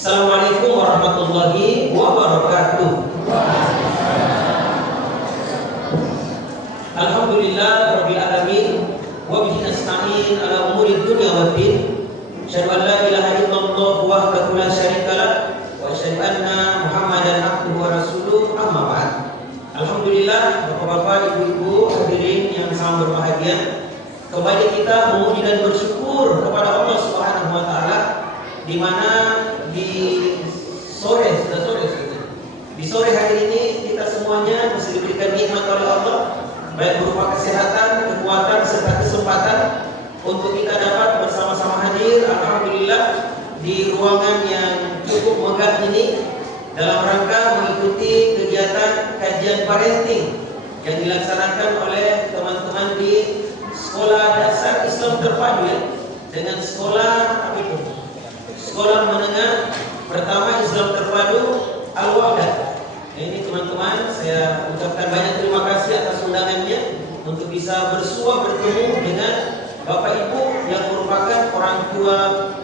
Assalamualaikum warahmatullahi wabarakatuh. Alhamdulillah rabbil alamin wa bihi nasta'in ala umuri dunya waddin. Asyhadu an la ilaha illallah wahdahu la syarikalah wa asyhadu anna Muhammadan abduhu wa rasuluh, amma ba'd. Alhamdulillah, Bapak-bapak, Ibu-ibu hadirin yang sangat berbahagia, kembali kita memuji dan bersyukur kepada Allah Subhanahu wa taala di mana di sore hari ini kita semuanya masih diberikan nikmat oleh Allah, baik berupa kesehatan, kekuatan serta kesempatan untuk kita dapat bersama-sama hadir, alhamdulillah, di ruangan yang cukup megah ini dalam rangka mengikuti kegiatan kajian parenting yang dilaksanakan oleh teman-teman di Sekolah Dasar Islam Terpadu, ya, dengan sekolah apa itu? Sekolah menengah pertama Islam Terpadu Al-Wahdah. Ini teman-teman, saya ucapkan banyak terima kasih atas undangannya untuk bisa bersua bertemu dengan Bapak Ibu yang merupakan orang tua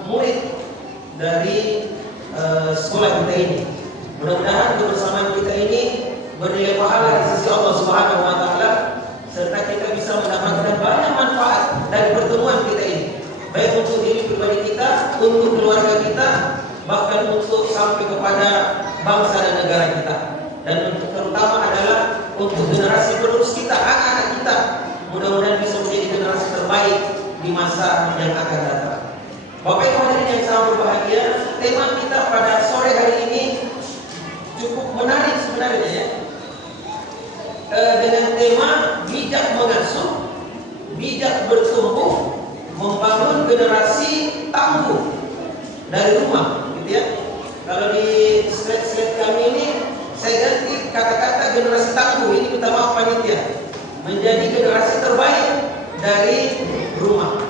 murid dari sekolah kita ini. Mudah-mudahan kebersamaan kita ini bernilai pahala di sisi Allah Subhanahu wa taala, serta kita bisa mendapatkan banyak manfaat dari pertemuan kita ini, baik untuk diri pribadi kita, untuk keluarga kita, bahkan untuk sampai kepada bangsa dan negara kita, dan untuk terutama adalah untuk generasi penerus kita, anak-anak kita, mudah-mudahan bisa menjadi generasi terbaik di masa yang akan datang. Bapak Ibu hadirin yang sangat berbahagia, tema kita pada sore hari ini cukup menarik sebenarnya, ya, dengan tema bijak mengasuh, bijak bertumbuh, membangun generasi tangguh dari rumah, gitu ya. Kalau di slide kami ini saya ganti kata-kata generasi tangguh, ini minta maaf panitia, menjadi generasi terbaik dari rumah.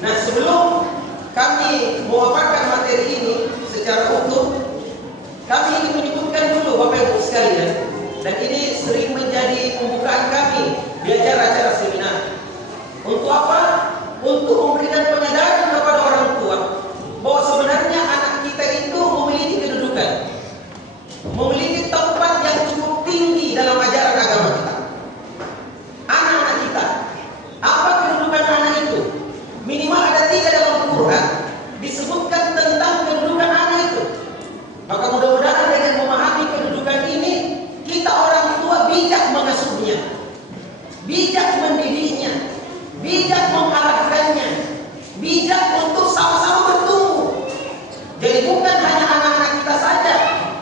Nah, sebelum kami memaparkan materi ini secara utuh, kami ingin menyebutkan dulu Bapak Ibu sekalian, dan ini sering menjadi pembukaan kami di acara-acara seminar. Untuk apa? Untuk memberikan penyadaran kepada orang tua bahwa sebenarnya anak kita itu memiliki kedudukan, memiliki tempat yang cukup tinggi dalam ajaran agama kita. Anak-anak kita, apa kedudukan anak itu? Minimal ada 3 dalam Quran disebutkan tentang kedudukan anak itu. Maka mudah-mudahan dengan memahami kedudukan ini, kita orang tua bijak mengasuhnya, bijak mendidiknya, bijak mengarahkannya, bijak untuk sama-sama bertumbuh. Jadi bukan hanya anak-anak kita saja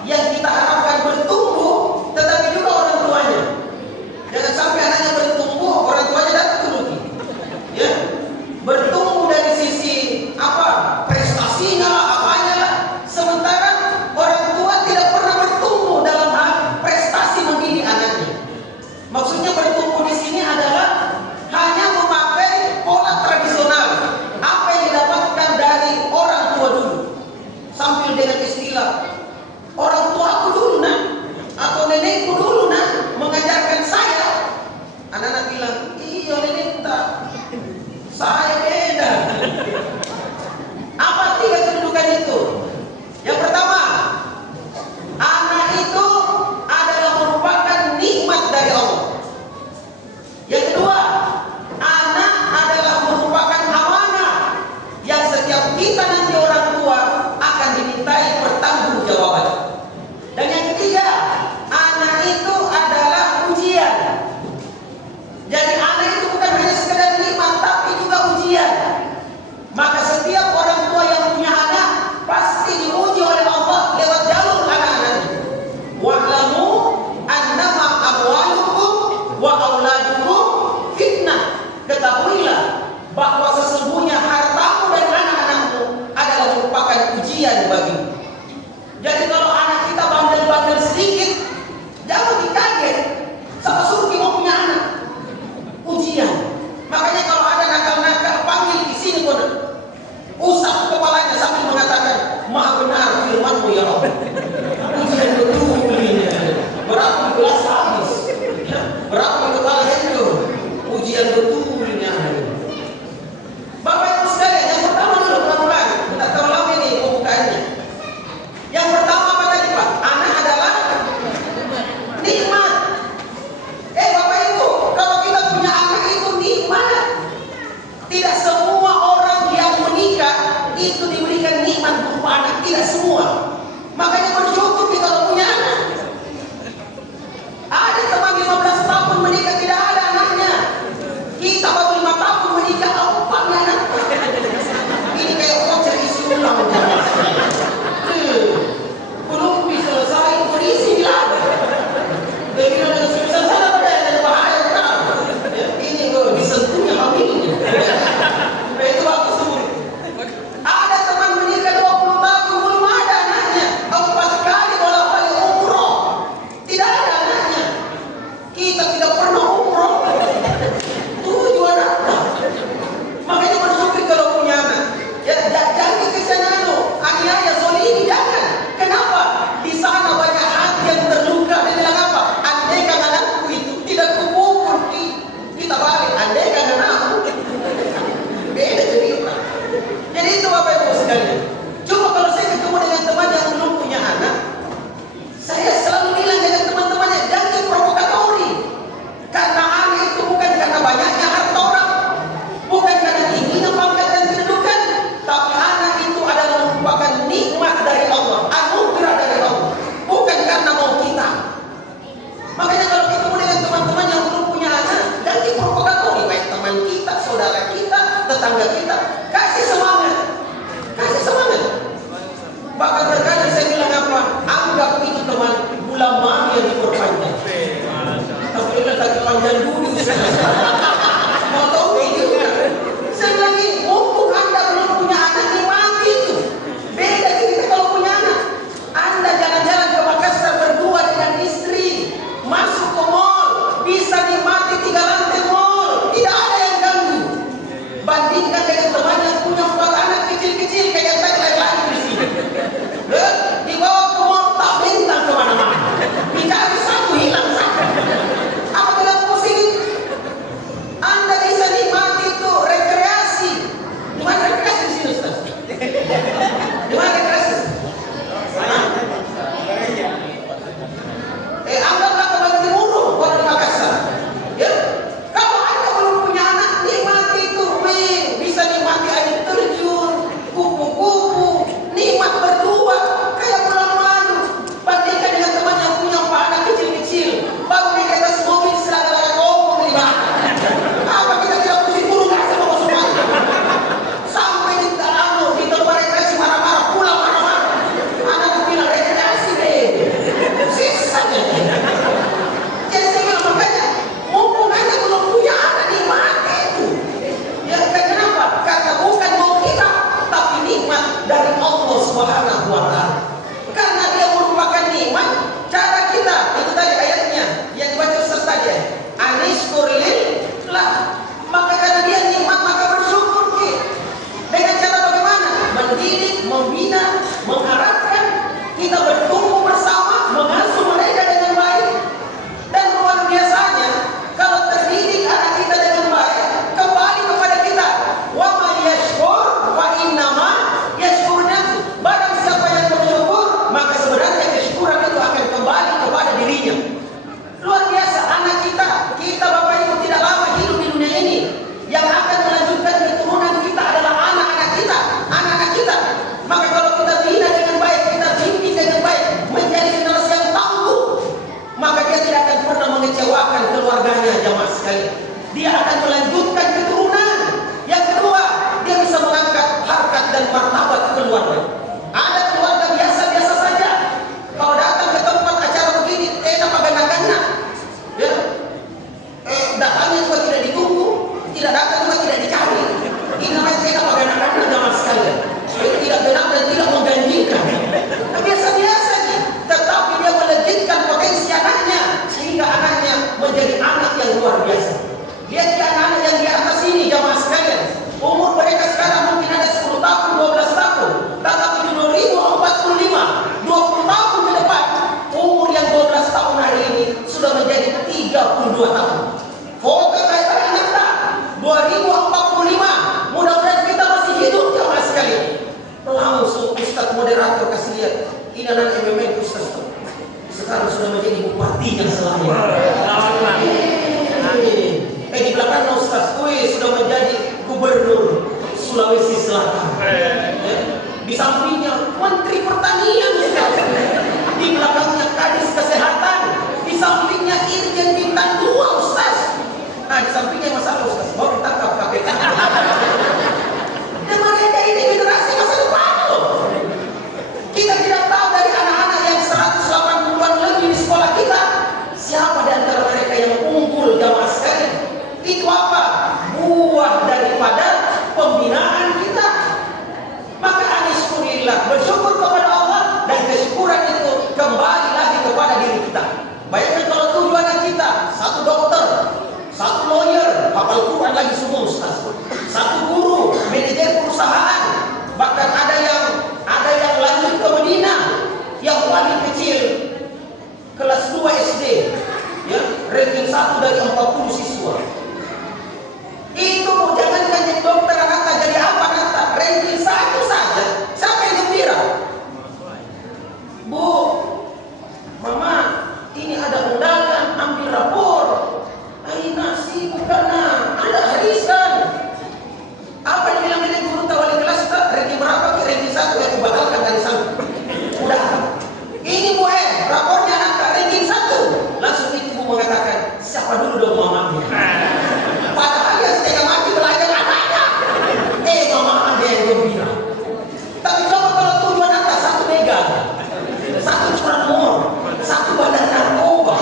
yang kita harapkan bertumbuh, tetapi juga orang tuanya. Jangan sampai anaknya bertumbuh, orang tuanya datang rugi. Ya, bertumbuh dari sisi apa? Tidak semua orang yang menikah itu diberikan nikmat berupa anak, tidak semua. Makanya bersyukur kita kalau punya anak. Ada teman 15 tahun menikah tidak ada anaknya. Kita baru 5 tahun menikah, apanya anak? Ini kayak voucher isi ulang. Belum selesai polisi bilang. Begitu dengan susah sana pada ada bahaya kan. Ini kok disentuhnya hamilnya. Itu bagus tuh. Ada teman menikah 20 tahun belum ada anaknya. 4 kali bolak-balik umroh. Tidak ada anaknya. Kita tidak pernah umroh. Tujuan apa? Makanya bersyukur kalau punya anak. Ya, jangan ke sana aniaya zolimi, jangan. Kenapa? Di sana banyak hati yang terluka. Dia bilang apa? Andaikan anakku itu tidak kupukul, kita balik. Andaikan anakku. Beda cerita. Jadi itu Bapak Ibu sekalian. Cuma kalau saya ketemu dengan teman yang belum punya anak, saya selalu bilang dengan teman-temannya, jangan provokatori. Karena anak itu bukan karena banyaknya harta orang, bukan karena tingginya pangkat dan kedudukan, tapi anak itu adalah merupakan nikmat dari Allah, anugerah dari Allah, bukan karena mau kita. Makanya kalau ketemu dengan teman-teman yang belum punya anak, jangan provokatori. Baik teman kita, saudara kita, tetangga kita, kasih semangat, kasih semangat. Bahkan terkadang saya bilang apa? Anggap itu teman bulan mami yang diperpanjang. Tapi dia tak panjang dulu. Mau tahu itu kan? Saya bilang ini, mumpung Anda belum punya anak, nikmati itu. Beda kita kalau punya anak. Anda jalan-jalan ke Makassar berdua dengan istri, masuk ke mall, bisa nikmati 3 lantai mall, tidak ada yang ganggu. Bandingkan dengan teman yang punya 4 anak kecil-kecil kayak tadi lagi di sini. Dibawa ke mall tak bintang kemana-mana. Dicari satu hilang satu. Apa bilang positif? Anda bisa nikmati itu rekreasi. Di mana rekreasi di sini, Ustaz? Di mana rekreasi? Anggaplah teman timur, buat di Makassar. Ya, kalau Anda belum punya anak, nikmati itu. Bisa nikmati air terjun, kupu-kupu, nikmat berdua, kayak bulan madu. Bandingkan dengan teman yang punya 4 anak kecil-kecil, baru naik atas mobil seragam ngomong di bawah. Apa kita tidak mesti turun nggak sama semua? Sampai di tempat rekreasi marah-marah, pulang marah-marah. Anak bilang rekreasi deh, sisanya. Jadi saya bilang makanya, mumpung Anda belum punya anak, nikmati itu. Ya kenapa? Karena bukan mau kita, tapi nikmat dari Allah Subhanahu wa Ta'ala. Karena dia merupakan nikmat, cara kita, itu tadi ayatnya yang dibaca Ustaz tadi, anishkur lillah. Maka karena dia nikmat, maka bersyukur kita. Dengan cara bagaimana? Mendidik, membina, mengharapkan kita bertumbuh bersama, mengasuh mereka dengan baik. Dan luar biasanya, kalau terdidik anak kita dengan baik, kembali kepada kita. Wa ma yashkur wa innama yashkur nafsu. Barang siapa yang bersyukur, maka sebenarnya kesyukuran itu akan kembali kepada dirinya. Luar biasa, anak kita Bapak Ibu tidak lama hidup di dunia ini. Yang akan melanjutkan keturunan kita adalah anak-anak kita, anak-anak kita. Maka kalau kita bina dengan baik, kita bimbing dengan baik, menjadi generasi yang tangguh, maka dia tidak akan pernah mengecewakan keluarganya, jamaah sekalian. Dia akan melanjutkan keturunan. Yang kedua, dia bisa mengangkat harkat dan martabat keluarga. Ada keluarga biasa-biasa saja. Kalau datang ke tempat acara begini, apa gana-gana. Ya. Datangnya juga tidak ditunggu, tidak datang juga tidak dicari. Ini namanya apa gana-gana, jamaah sekalian. Tidak benar dan tidak menjanjikan. Biasa-biasa saja. Tetapi dia melejitkan potensi anaknya, sehingga anaknya menjadi anak yang luar biasa. Lihat anak-anak yang di atas ini, jamaah sekalian. Umur mereka sekarang mungkin ada 10 tahun, 12 tahun. Tetapi di 2045, 20 tahun ke depan, umur yang 12 tahun hari ini sudah menjadi 32 tahun. Fokus kayak anak tak? 2045, mudah-mudahan kita masih hidup, jamaah sekalian. Langsung Ustaz moderator kasih lihat, ini anak MMA Ustaz tuh. Sekarang sudah menjadi bupati yang selain. Di belakang Ustaz, sudah menjadi gubernur sampingnya Menteri Pertanian, di belakangnya Kadis Kesehatan, di sampingnya Irjen Bintang 2 Ustaz. Nah, di sampingnya masalah Ustaz, mau ditangkap KPK. Dan mereka ini generasi masa depan loh. Kita tidak tahu dari anak-anak yang 180-an lebih di sekolah kita, siapa di antara mereka yang unggul jamaah sekalian. Itu apa? Buah daripada pembinaan kita. Maka alhamdulillah, bersyukur kepada Allah, dan kesyukuran itu kembali lagi kepada diri kita. Bayangkan kalau tujuannya kita, satu dokter, satu lawyer, hafal Quran lagi semua Ustaz, satu guru, manajer perusahaan, bahkan ada yang lanjut ke Medina, yang paling kecil kelas 2 SD, ya, ranking 1 dari 40 siswa. Itu jangankan jadi dokter anak, jadi apa anak, ranking 1 saja. Siapa yang gembira? Bu, mama, ini ada undangan, ambil rapor. Aina sibuk karena ada arisan. Apa yang bilang ini guru wali kelas, ranking berapa? Ranking 1, yang kubatalkan dari sana. Udah. Ini Bu, rapornya anak ranking 1. Langsung itu Bu mengatakan, siapa dulu dong mamanya? Padahal ya setengah mati belajar anaknya. Mama ada yang gembira. Tapi coba kalau tujuan anda 1 mega, 1 curanmor, 1 bandar narkoba,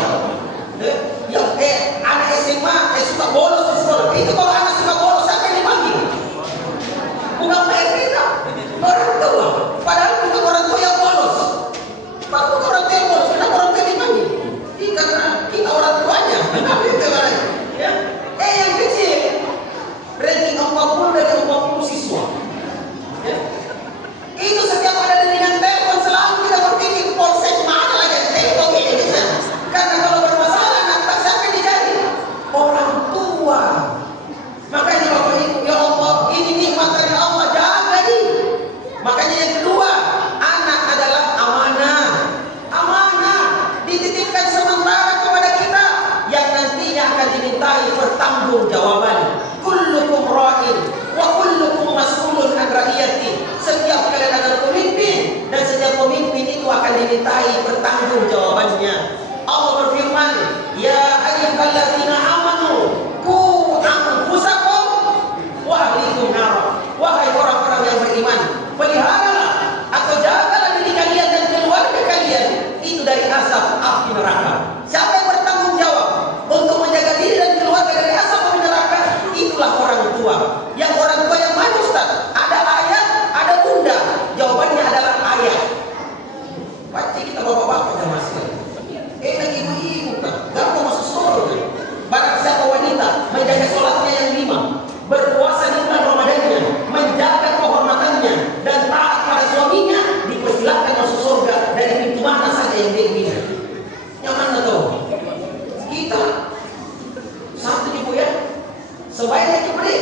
yang anak SMA suka bolos di sekolah. Itu kalau anak suka bolos, siapa yang dipanggil? Bukan PRK, orang tua. Padahal bukan orang tua yang bolos. Bukan orang tua yang bolos, kenapa orang tua yang dipanggil? Karena kita orang tuanya. Ya. Yang kecil, ranking 40 dari 40 siswa. Ya. Itu setiap ada dengan telepon selalu kita berpikir polsek mana lagi telepon ini. Karena kalau bermasalah nanti siapa yang dicari? Orang tua. Makanya Bapak Ibu, ya Allah, ini nikmat dari Allah, jaga nih. Makanya yang kedua, anak adalah amanah. Amanah dititipkan sementara kepada kita, yang nantinya akan dimintai pertanggungjawaban. Kullukum ra'in wa kullukum mas'ulun an ra'iyati. Setiap kalian adalah pemimpin, dan setiap pemimpin itu akan dimintai pertanggungjawabannya. Allah berfirman, ya ayyuhalladzina amanu qu anfusakum wa ahlikum nar. Wahai orang-orang yang beriman, peliharalah atau jagalah diri kalian dan keluarga kalian itu dari asap api neraka. Siapa yang bertanggung jawab untuk menjaga diri dan keluarga dari asap api neraka? Itulah orang tua. Yang orang tua yang mana Ustaz? Ada ayah, ada bunda. Jawabannya adalah ayah. Pasti kita bapak-bapak jamaah sekalian. Lagi ibu-ibu kan, gampang masuk surga. Barang siapa wanita menjaga sholatnya yang 5, berpuasa di bulan Ramadannya, menjaga kehormatannya dan taat pada suaminya, dipersilakan masuk surga dari pintu mana saja yang dia pilih. Yang mana tahu? Kita satu ibu ya, sebaiknya diberi.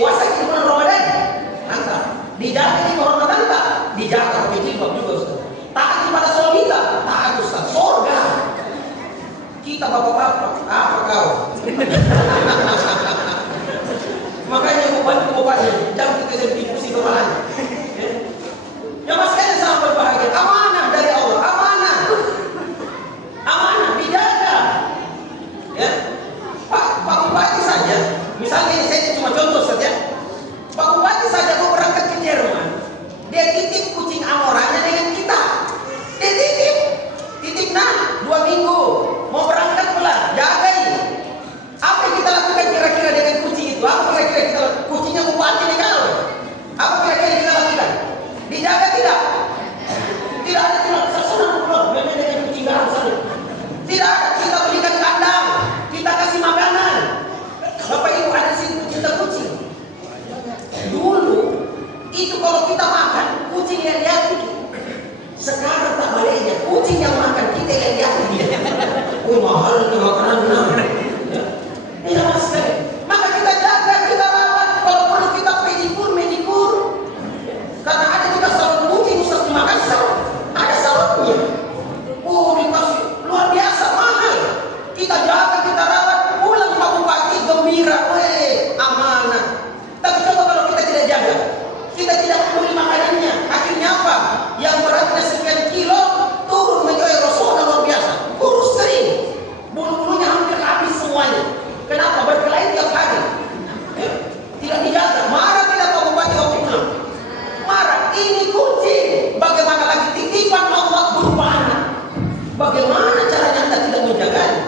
Puasa di bulan Ramadan, entah dijaga di kehormatan tak, dijaga pakai jilbab juga Ustaz. Taat kepada suami tak, taat Ustaz. Surga. Kita bapak-bapak, apa kau? Makanya bapaknya jangan kita jadi pusing kepalanya. Ya mas kalian sangat berbahagia. Amanah dari Allah, amanah. Amanah dijaga. Ya. Pak Bupati saja, misalnya ini saya cuma contoh saja. Pak Bupati saja mau berangkat ke Jerman, dia titip kucing amoranya dengan kita. Dia titip nah 2 minggu mau berangkat pula, jagai. Apa yang kita lakukan kira-kira dengan kucing itu? Apa kira-kira kita lakukan? Kucingnya bupati dengan dijaga. Marah tidak Pak Bupati waktu pulang? Marah. Ini kucing. Bagaimana lagi titipan Allah berupa anak? Bagaimana caranya Anda tidak menjaganya?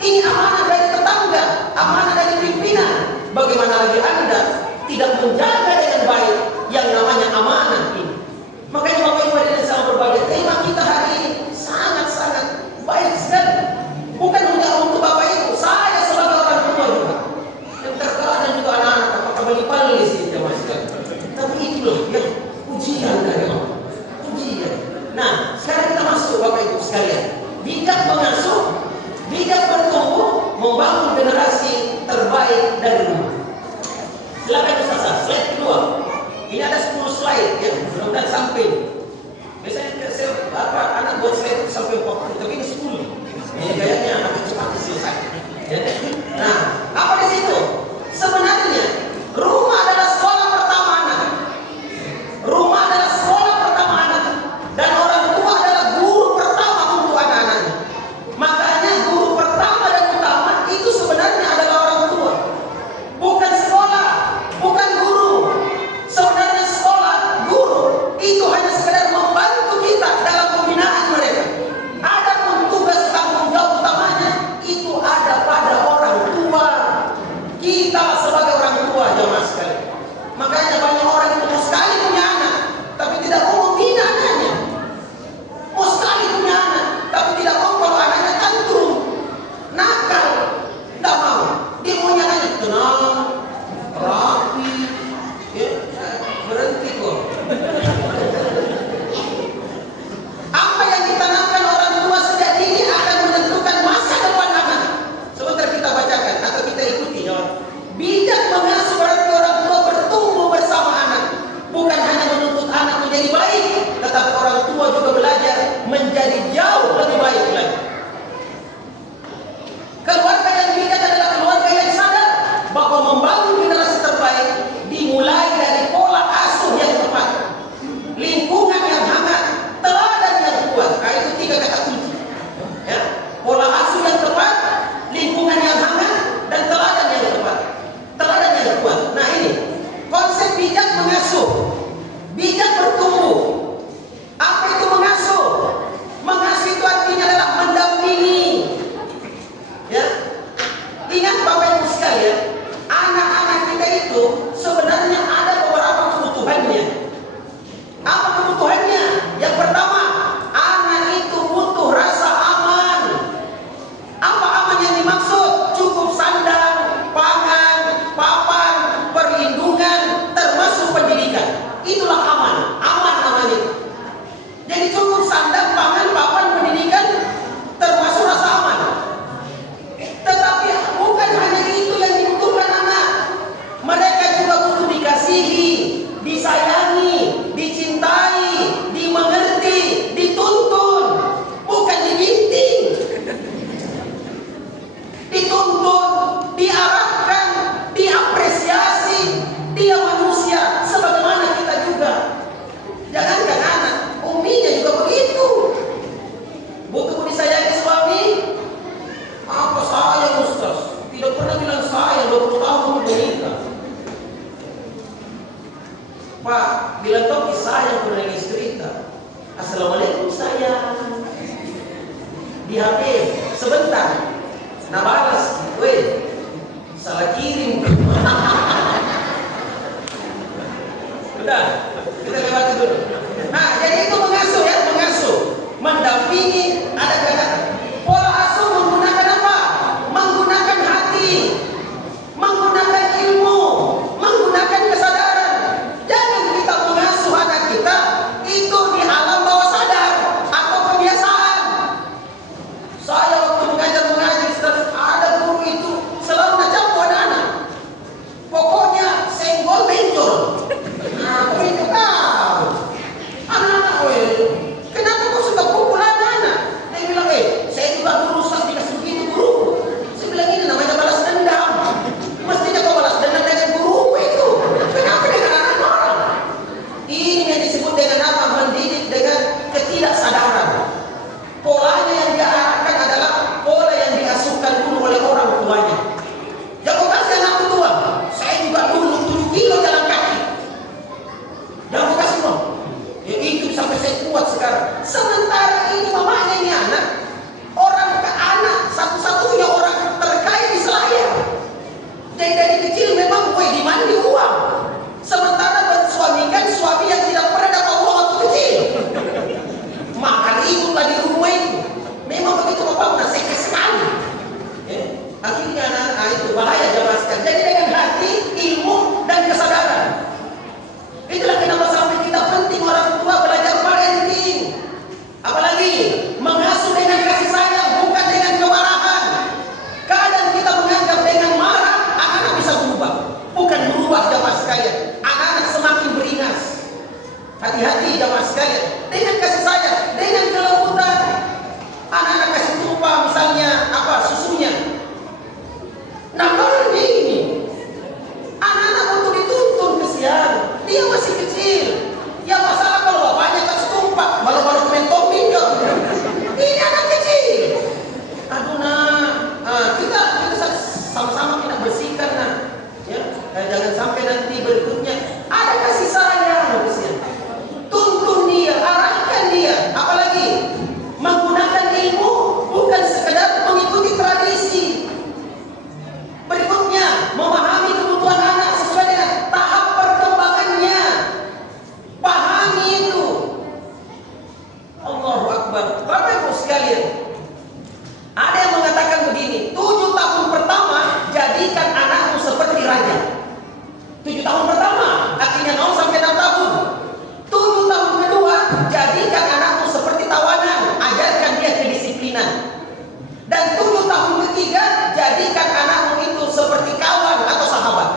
Ini amanah dari tetangga, amanah dari pimpinan. Bagaimana lagi Anda tidak menjaga dengan baik yang namanya amanah ini? Makanya Bapak Ibu hadirin sama berbahagia, tema kita hari ini sangat-sangat baik sekali. Bukan hanya untuk Bapak Ibu, saya sebagai orang tua juga, yang terkadang juga anak-anak apakah beli-beli sih jemaah sekalian. Tapi itu loh yang ujian dari Allah, ujian. Nah, sekarang kita masuk Bapak Ibu sekalian. Bijak mengasuh, bijak bertumbuh, membangun generasi terbaik dari rumah. Silakan Ustaz, slide kedua. Ini ada 10 slide ya, mudah-mudahan sampai. Biasanya saya anak buat slide sampai 40, tapi ini 10. Ini kayaknya anak cepat selesai. Ya. Nah, apa di situ? Sebenarnya rumah adalah sekolah pertama anak. Rumah adalah sekolah pertama anak, dan orang tua adalah guru pertama untuk anak-anaknya. Makanya guru pertama dan utama itu sebenarnya adalah orang tua, bukan sekolah, bukan guru. Sebenarnya sekolah, guru itu hanya sekedar membantu kita dalam pembinaan mereka. Adapun tugas tanggung jawab utamanya itu ada pada orang tua. Kita sebagai orang tua jemaah sekalian. Makanya banyak orang itu mau sekali punya anak, tapi tidak mau membina anaknya. Mau sekali punya anak, tapi tidak mau kalau anaknya tantrum, nakal, tidak mau. Dia maunya anaknya tenang, rapi, ya, berhenti kok. Apa yang ditanamkan orang tua sejak dini akan menentukan masa depan anak. Sebentar kita bacakan atau kita ikuti ya. Bijak mengasuh berarti orang tua bertumbuh bersama anak, bukan hanya menuntut anak menjadi baik, tetapi orang tua juga belajar menjadi jauh lebih baik lagi. Keluarga yang bijak adalah keluarga yang sadar bahwa membangun generasi terbaik dimulai dari pola asuh yang tepat, lingkungan yang hangat, teladan yang kuat. Nah, itu 3 kata kunci. Ya, pola asuh yang tepat, lingkungan yang hangat, dan teladan yang tepat. Teladan yang kuat. Nah, ini konsep bijak mengasuh, bijak bertumbuh. Apa itu mengasuh? Mengasuh itu artinya adalah mendampingi. Ya, ingat Bapak Ibu sekalian, anak-anak kita itu sebenarnya ada beberapa kebutuhannya. Apa kebutuhannya? Yang pertama, anak itu butuh rasa aman. Apa aman yang dimaksud? Cukup sandang, pangan, papan, perlindungan, termasuk pendidikan. Itulah aman. Aman namanya. Jadi cukup sandang, pangan, papan, pendidikan, termasuk rasa aman. Tetapi bukan hanya itu yang dibutuhkan anak. Mereka juga butuh dikasihi, disayangi, dicintai, dimengerti, dituntun, bukan diginting. Dituntun, diarahkan, diapresiasi. Dia manusia sebagaimana kita juga. Jangankan anak, uminya juga begitu. Butuh disayangi suami. Apa sayang Ustaz? Tidak pernah bilang sayang 20 tahun menikah. Pak, bilang toki sayang pernah cerita. Assalamualaikum sayang. Di HP sebentar. Nah balas, weh, salah kirim. Udah, kita lewati dulu. Nah, jadi itu mengasuh ya, mengasuh, mendampingi. Ada kata pola asuh menggunakan apa? Menggunakan hati, menggunakan ilmu, menggunakan kesadaran. Jangan kita mengasuh anak kita itu di alam bawah sadar atau kebiasaan. Saya waktu mengajar, ada guru itu selalu ngecap anak-anak. sekalian, anak-anak semakin beringas. Hati-hati jamaah sekalian, dengan kasih sayang, dengan kelembutan. Anak-anak kasih tumpah misalnya susunya. Namanya ini, anak-anak untuk dituntun kesian, dia masih kecil. Ya masalah kalau bapaknya kasih tumpah, malu-malu kementomin dong. Ini anak kecil. Aduh kita sama-sama kita bersihkan ya. Jangan sampai nanti berikutnya ada kasih sayang kesian. Tuntun dia, arahkan dia, apalagi menggunakan ilmu, bukan sekedar mengikuti tradisi. Berikutnya, memahami kebutuhan anak sesuai dengan tahap perkembangannya. Pahami itu. Allahu Akbar. Bapak Ibu sekalian, ada yang mengatakan begini, 7 tahun pertama jadikan anakmu seperti raja. 7 tahun pertama, artinya 0 sampai 6 tahun. 7 tahun kedua, jadikan anakmu seperti tawanan, ajarkan dia kedisiplinan. Dan 7 tahun ketiga, jadikan anakmu itu seperti kawan atau sahabat.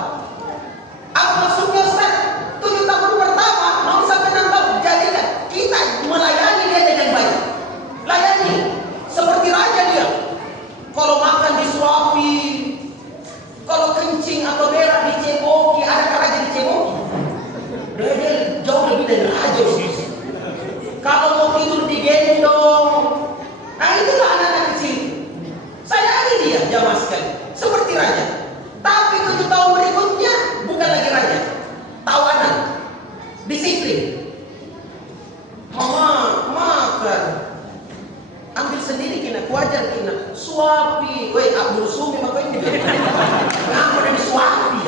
Apa maksudnya Ustaz? 7 tahun pertama, 0 sampai 6 tahun, jadikan kita melayani dia dengan baik. Layani seperti raja dia. Kalau makan disuapi, kalau kencing atau berak diceboki, adakah raja diceboki? Dia jauh lebih dari raja. Kalau mau tidur digendong. Nah itulah anak-anak kecil. Sayangi dia jamaah sekalian, seperti raja. Tapi 7 tahun berikutnya bukan lagi raja, tawanan, disiplin. Mama makan, ambil sendiri kena, kuajar kena, suapi. Woi Abdul Sumi maka ini. Kenapa dan disuapi?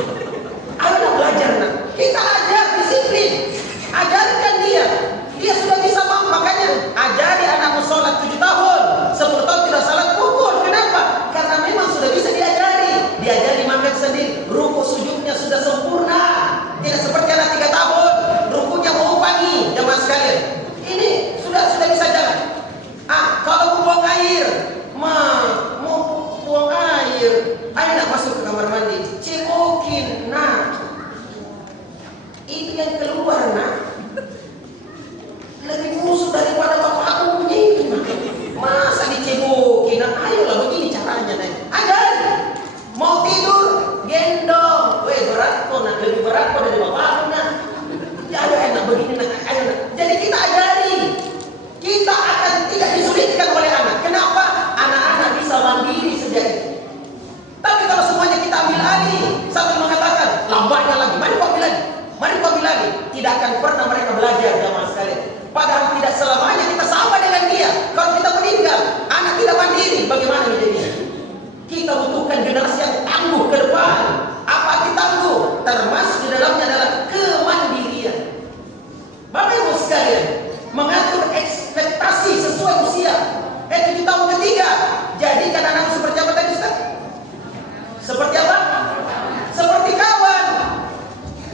Ayolah belajar nak. Kita ajar disiplin, ajarkan dia. Dia sudah bisa makanya ajari anakmu sholat 7 tahun, 10 tahun tidak salat pukul. Kenapa? Karena memang sudah bisa diajari makan sendiri. Ruku sujudnya sudah sempurna, tidak seperti anak 3 tahun rukunya mau pagi. Jamaah sekalian, ini sudah bisa jalan. Kalau mau buang air, mau buang air, ayo nak masuk ke kamar mandi, cekokin, itu yang keluar lebih musuh daripada bapak aku punya itu. Masa dicebokin? Ayolah begini caranya ajari. Mau tidur gendong, berat kok lebih berat kok dari bapak aku ayo enak begini ayo jadi kita ajari. Kita akan tidak disulitkan oleh anak. Kenapa? Anak-anak bisa mandiri sejak itu. Tapi kalau semuanya kita ambil alih sambil mengatakan lambatnya lagi, mari kau ambil lagi, tidak akan pernah mereka belajar jamaah sekalian. Padahal tidak selamanya kita sama dengan dia. Kalau kita meninggal, anak tidak mandiri, bagaimana menjadinya? Kita butuhkan generasi yang tangguh ke depan. Apa arti tangguh? Termasuk di dalamnya adalah kemandirian. Bapak Ibu sekalian, mengatur ekspektasi sesuai usia. 7 tahun ketiga, jadikan anak seperti apa tadi Ustaz? Seperti apa? Seperti kawan.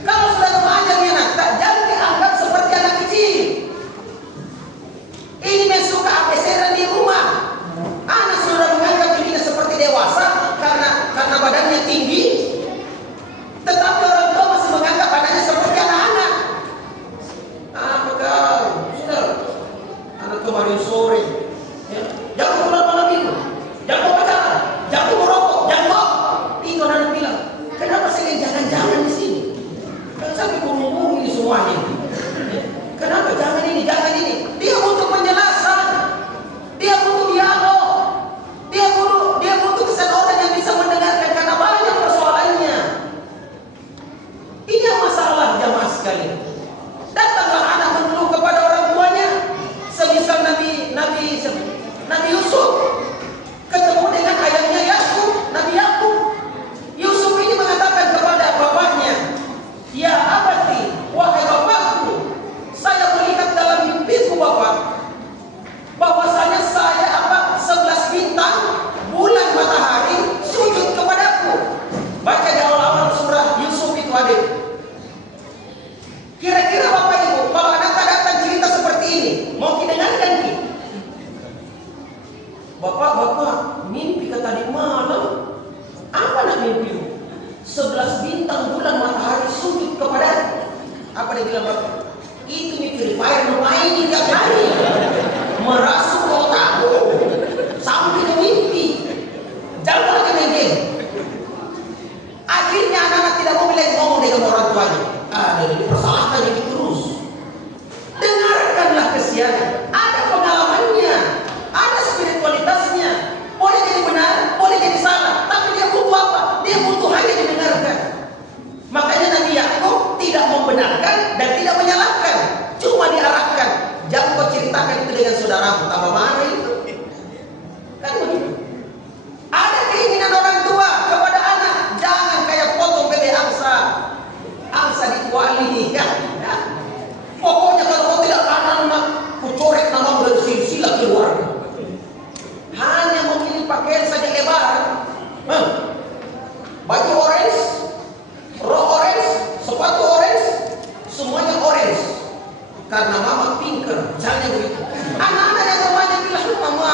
Kalau sudah remaja anak, jangan dianggap seperti anak kecil. Ini mensuka ABCD di rumah. Anak sudah menganggap dirinya seperti dewasa karena badannya tinggi, tetapi orang tua masih menganggap anaknya seperti anak-anak. Maka sudah anak kemarin sore, jangan pulang malam itu, jangan pacaran, jangan merokok, jangan mau. Itu anak bilang, kenapa saya jangan-jangan di sini? Sampai ngomong ini semuanya. Kenapa jangan ini, jangan ini? Dia butuh penjelasan, dia butuh dialog, dia butuh kesan orang yang bisa mendengarkan karena banyak persoalannya. Ini yang masalah jamaah sekalian. Datanglah anak mengeluh kepada orang tuanya, semisal Nabi Yusuf ketemu dengan ayahnya Nabi Yakub. Yusuf ini mengatakan kepada bapaknya, ya abati, wahai bapakku, saya melihat dalam mimpiku Bapak, bahwasanya saya 11 bintang, bulan, matahari sujud kepadaku. Baca di awal-awal surah Yusuf itu adik. dia bilang, itu nih purifier lumayan ini tiap hari merasuk ke otakku sampai ke mimpi. Jangan lagi main game. Akhirnya anak-anak tidak mau lagi ngomong dengan orang tuanya. Ada dipersalahkan jadi terus. Dengarkanlah kesiangan. Ada pengalamannya, ada spiritualitasnya. Boleh jadi benar, boleh jadi salah. Tapi dia butuh apa? Dia butuh hanya didengarkan. Makanya Nabi Yakub tidak membenarkan dan tidak menyalahkan, cuma diarahkan. Jangan kau ceritakan itu dengan saudaramu, tambah marah itu. Kan begitu. Ada keinginan orang tua kepada anak, jangan kayak potong bebek angsa dikuali ya. Pokoknya kalau kau tidak anak, kucorek namamu dari silsilah keluarga. Hanya memilih pakaian saja lebar, baju orange, rok orange, sepatu orange, semuanya orange. Karena mama pinker, jangan begitu. Anak-anak yang remaja bilang, mama,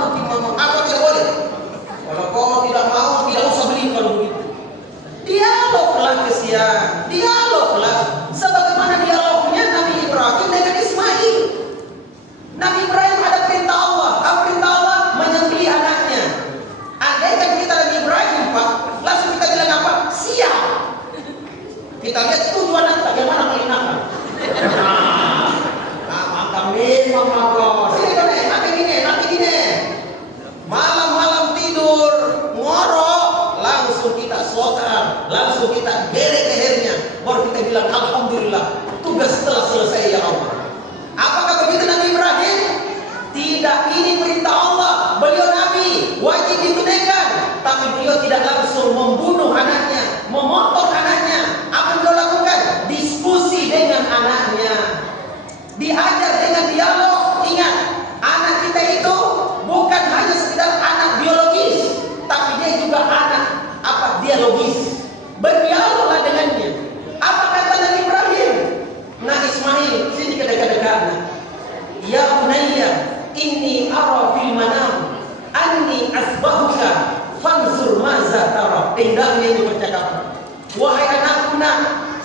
nanti mama, apa tidak boleh? Kalau kau tidak mau, tidak usah beli kalau begitu. Dialoglah kesian, dialoglah. Sebagaimana dialognya Nabi Ibrahim dengan Ismail. Nabi Ibrahim ada perintah Allah. Apa perintah Allah? Menyembelih anaknya. Andaikan kita Nabi Ibrahim, Pak, langsung kita bilang apa? Siap. Kita lihat tujuan anak bagaimana paling nakal. Maka memang maka. Sini kau nanti gini. Malam-malam tidur, ngorok, langsung kita slotan, langsung kita derek lehernya, baru kita bilang alhamdulillah, tugas telah selesai ya Allah. Apakah begitu Nabi Ibrahim? Tidak, ini perintah Allah. Beliau Nabi, wajib ditunaikan. Tapi beliau tidak langsung membunuh anaknya, memotong anaknya. Apa yang beliau lakukan? Diskusi dengan anaknya, diajar dengan dialog. Ingat, anak kita itu bukan hanya sekedar anak biologis, tapi dia juga anak dialogis. Berdialoglah dengannya. Apa kata Nabi Ibrahim? Nah Ismail, sini dekat-dekatnya. Ya bunayya, inni ara fil manam anni asbahuka fanzur maza tara. Indahnya itu percakapan. Wahai anakku,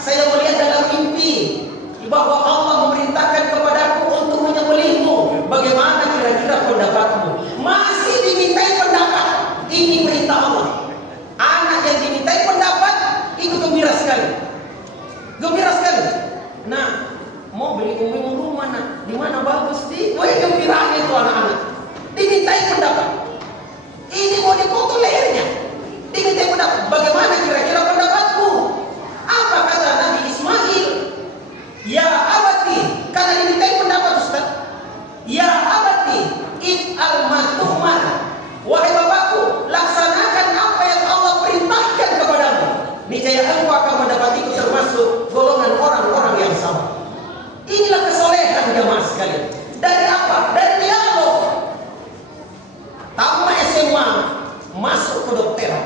saya melihat dalam mimpi bahwa Allah memerintahkan kepadaku untuk menyembelihmu. Bagaimana kira-kira pendapatmu? Masih dimintai pendapat. Ini perintah Allah. Anak yang dimintai pendapat itu gembira sekali. Gembira sekali. Nah, mau beli rumah mana? Di mana bagus di? Wah, gembiranya itu anak-anak. Dimintai pendapat. Ini mau dipotong lehernya. Dimintai pendapat. Bagaimana kira-kira pendapatku? Apa kata Nabi Ismail? Ya abati, karena dimintai pendapat Ustaz. Ya abati, if'al ma tu'mar. Wahai bapakku, laksanakan apa yang Allah perintahkan kepadamu. Niscaya engkau akan mendapatiku termasuk golongan orang-orang yang sama. Inilah kesolehan jamaah sekalian. Dari apa? Dari dialog. Tamat SMA, masuk ke dokteran.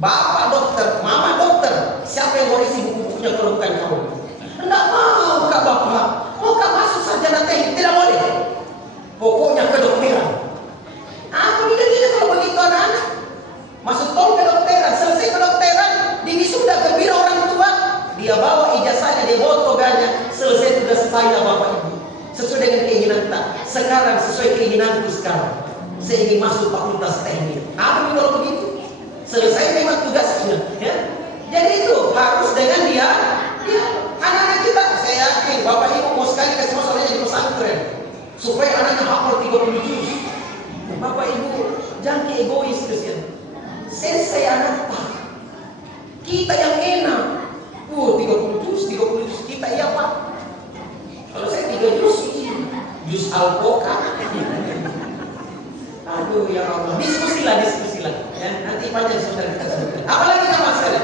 Bapak dokter, mama dokter. Siapa yang mau isi buku-bukunya kalau bukan kamu? Tidak mau kak bapak. Mau kak masuk sarjana teknik? Tidak boleh. Pokoknya kedokteran. Aku tidak kalau begitu anak-anak. Masuk tol kedokteran. Selesai kedokteran, diwisuda gembira orang tua. Dia bawa ijazahnya, dia bawa toganya. Selesai tugas saya bapak ibu. Sesuai dengan keinginan tak. Sekarang sesuai keinginanku sekarang. Saya ingin masuk fakultas teknik. Apa kalau begitu? Selesai memang tugasnya. Ya? Jadi itu harus dengan dia. Anak-anak kita, saya yakin bapak ibu mau sekali kasih masalahnya di pesantren supaya anaknya hafal 30 juz. Bapak ibu jangan egois kesian. Saya anak pak. Kita yang enak. 30 juz kita ya pak. Kalau saya 3 juz juz alpoka. Aduh ya Allah. Diskusilah. Ya, nanti panjang saudara kita sebutkan. Apalagi sama sekali.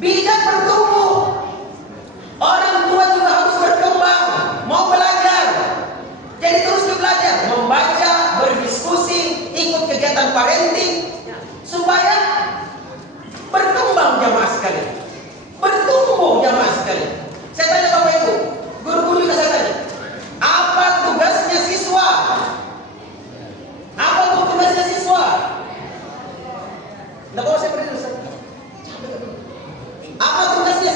Bijak bertumbuh. Orang tua juga harus berkembang, mau belajar. Jadi terus belajar, membaca, berdiskusi, ikut kegiatan parenting supaya berkembang jamaah sekalian. Bertumbuh jamaah sekalian. Saya tanya Bapak Ibu, guru-guru juga saya tanya, apa tugasnya siswa? Apa tugasnya siswa? Tidak boleh saya berdiri. Apa tugasnya?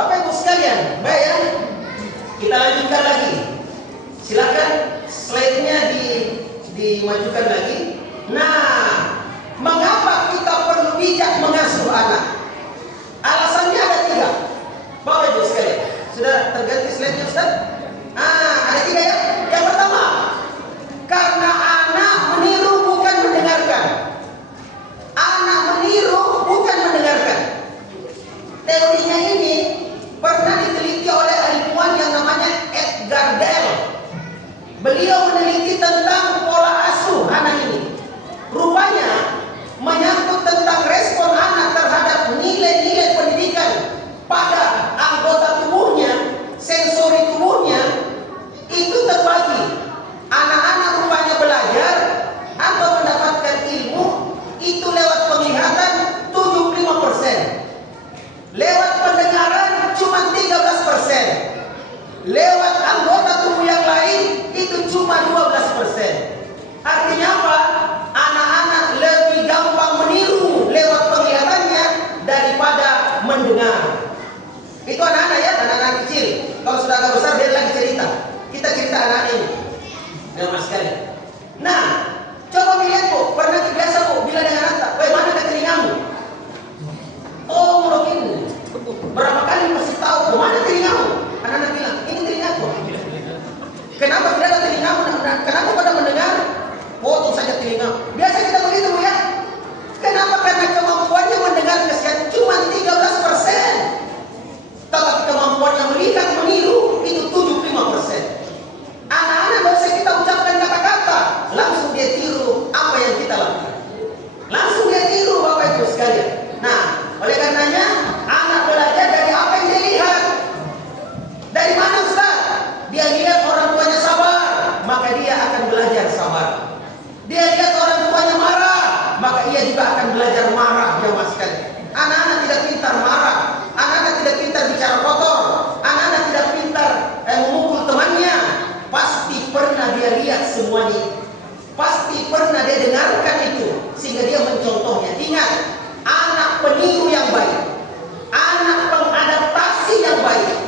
Bapak Ibu sekalian, baik ya. Kita lanjutkan lagi. Silakan slide-nya dimajukan lagi. Nah, mengapa kita perlu bijak mengasuh anak? Alasannya ada 3. Bapak Ibu sekalian, sudah terganti slide-nya Ustaz? Ada 3 ya. Yang pertama, karena anak meniru bukan mendengarkan. Anak meniru bukan mendengarkan. Teorinya ini pernah diteliti oleh ilmuwan yang namanya Edgar Dale. Beliau meneliti tentang pola asuh anak ini. Rupanya menyangkut tentang respon anak terhadap nilai-nilai pendidikan pada anggota tubuhnya, sensori tubuhnya, itu terbagi. Anak-anak rupanya belajar atau mendapatkan ilmu itu lewat penglihatan 75%. Lewat pendengaran cuma 13%. Lewat anggota tubuh yang lain itu cuma 12%. Artinya apa? Anak-anak lebih gampang meniru lewat penglihatannya daripada mendengar. Itu anak-anak ya, anak-anak kecil. Kalau sudah agak besar dia lagi cerita. Kita cerita anak ini. Mas sekali. Nah, coba lihat Bu, pernah biasa Bu bilang dengan anak, "Woi, mana ke telingamu?" Oh, mungkin berapa kali masih tahu kemana telingamu? Anak-anak bilang, "Ini telingaku." Kenapa tidak ada telingamu? Kenapa pada mendengar? Potong saja telinga. Biasa kita begitu Bu ya. Kenapa? Karena kemampuannya mendengar kesian cuma 13%. Tetapi kemampuannya melihat, meniru itu 75%. Anak-anak tidak usah kita ucapkan kata-kata, langsung dia tiru apa yang kita lakukan. Langsung dia tiru Bapak Ibu sekalian. Nah, oleh karenanya anak belajar dari apa yang dia lihat. Dari mana Ustaz? Dia lihat orang tuanya sabar, maka dia akan belajar sabar. Dia lihat orang tuanya marah, maka ia juga akan belajar marah. Jamaah sekalian, anak-anak tidak pintar marah, anak-anak tidak pintar bicara kotor, anak-anak tidak pintar memukul temannya. Pasti pernah dia lihat semuanya. Pasti pernah dia dengarkan itu, sehingga dia mencontohnya. Ingat, anak peniru yang baik, anak pengadaptasi yang baik.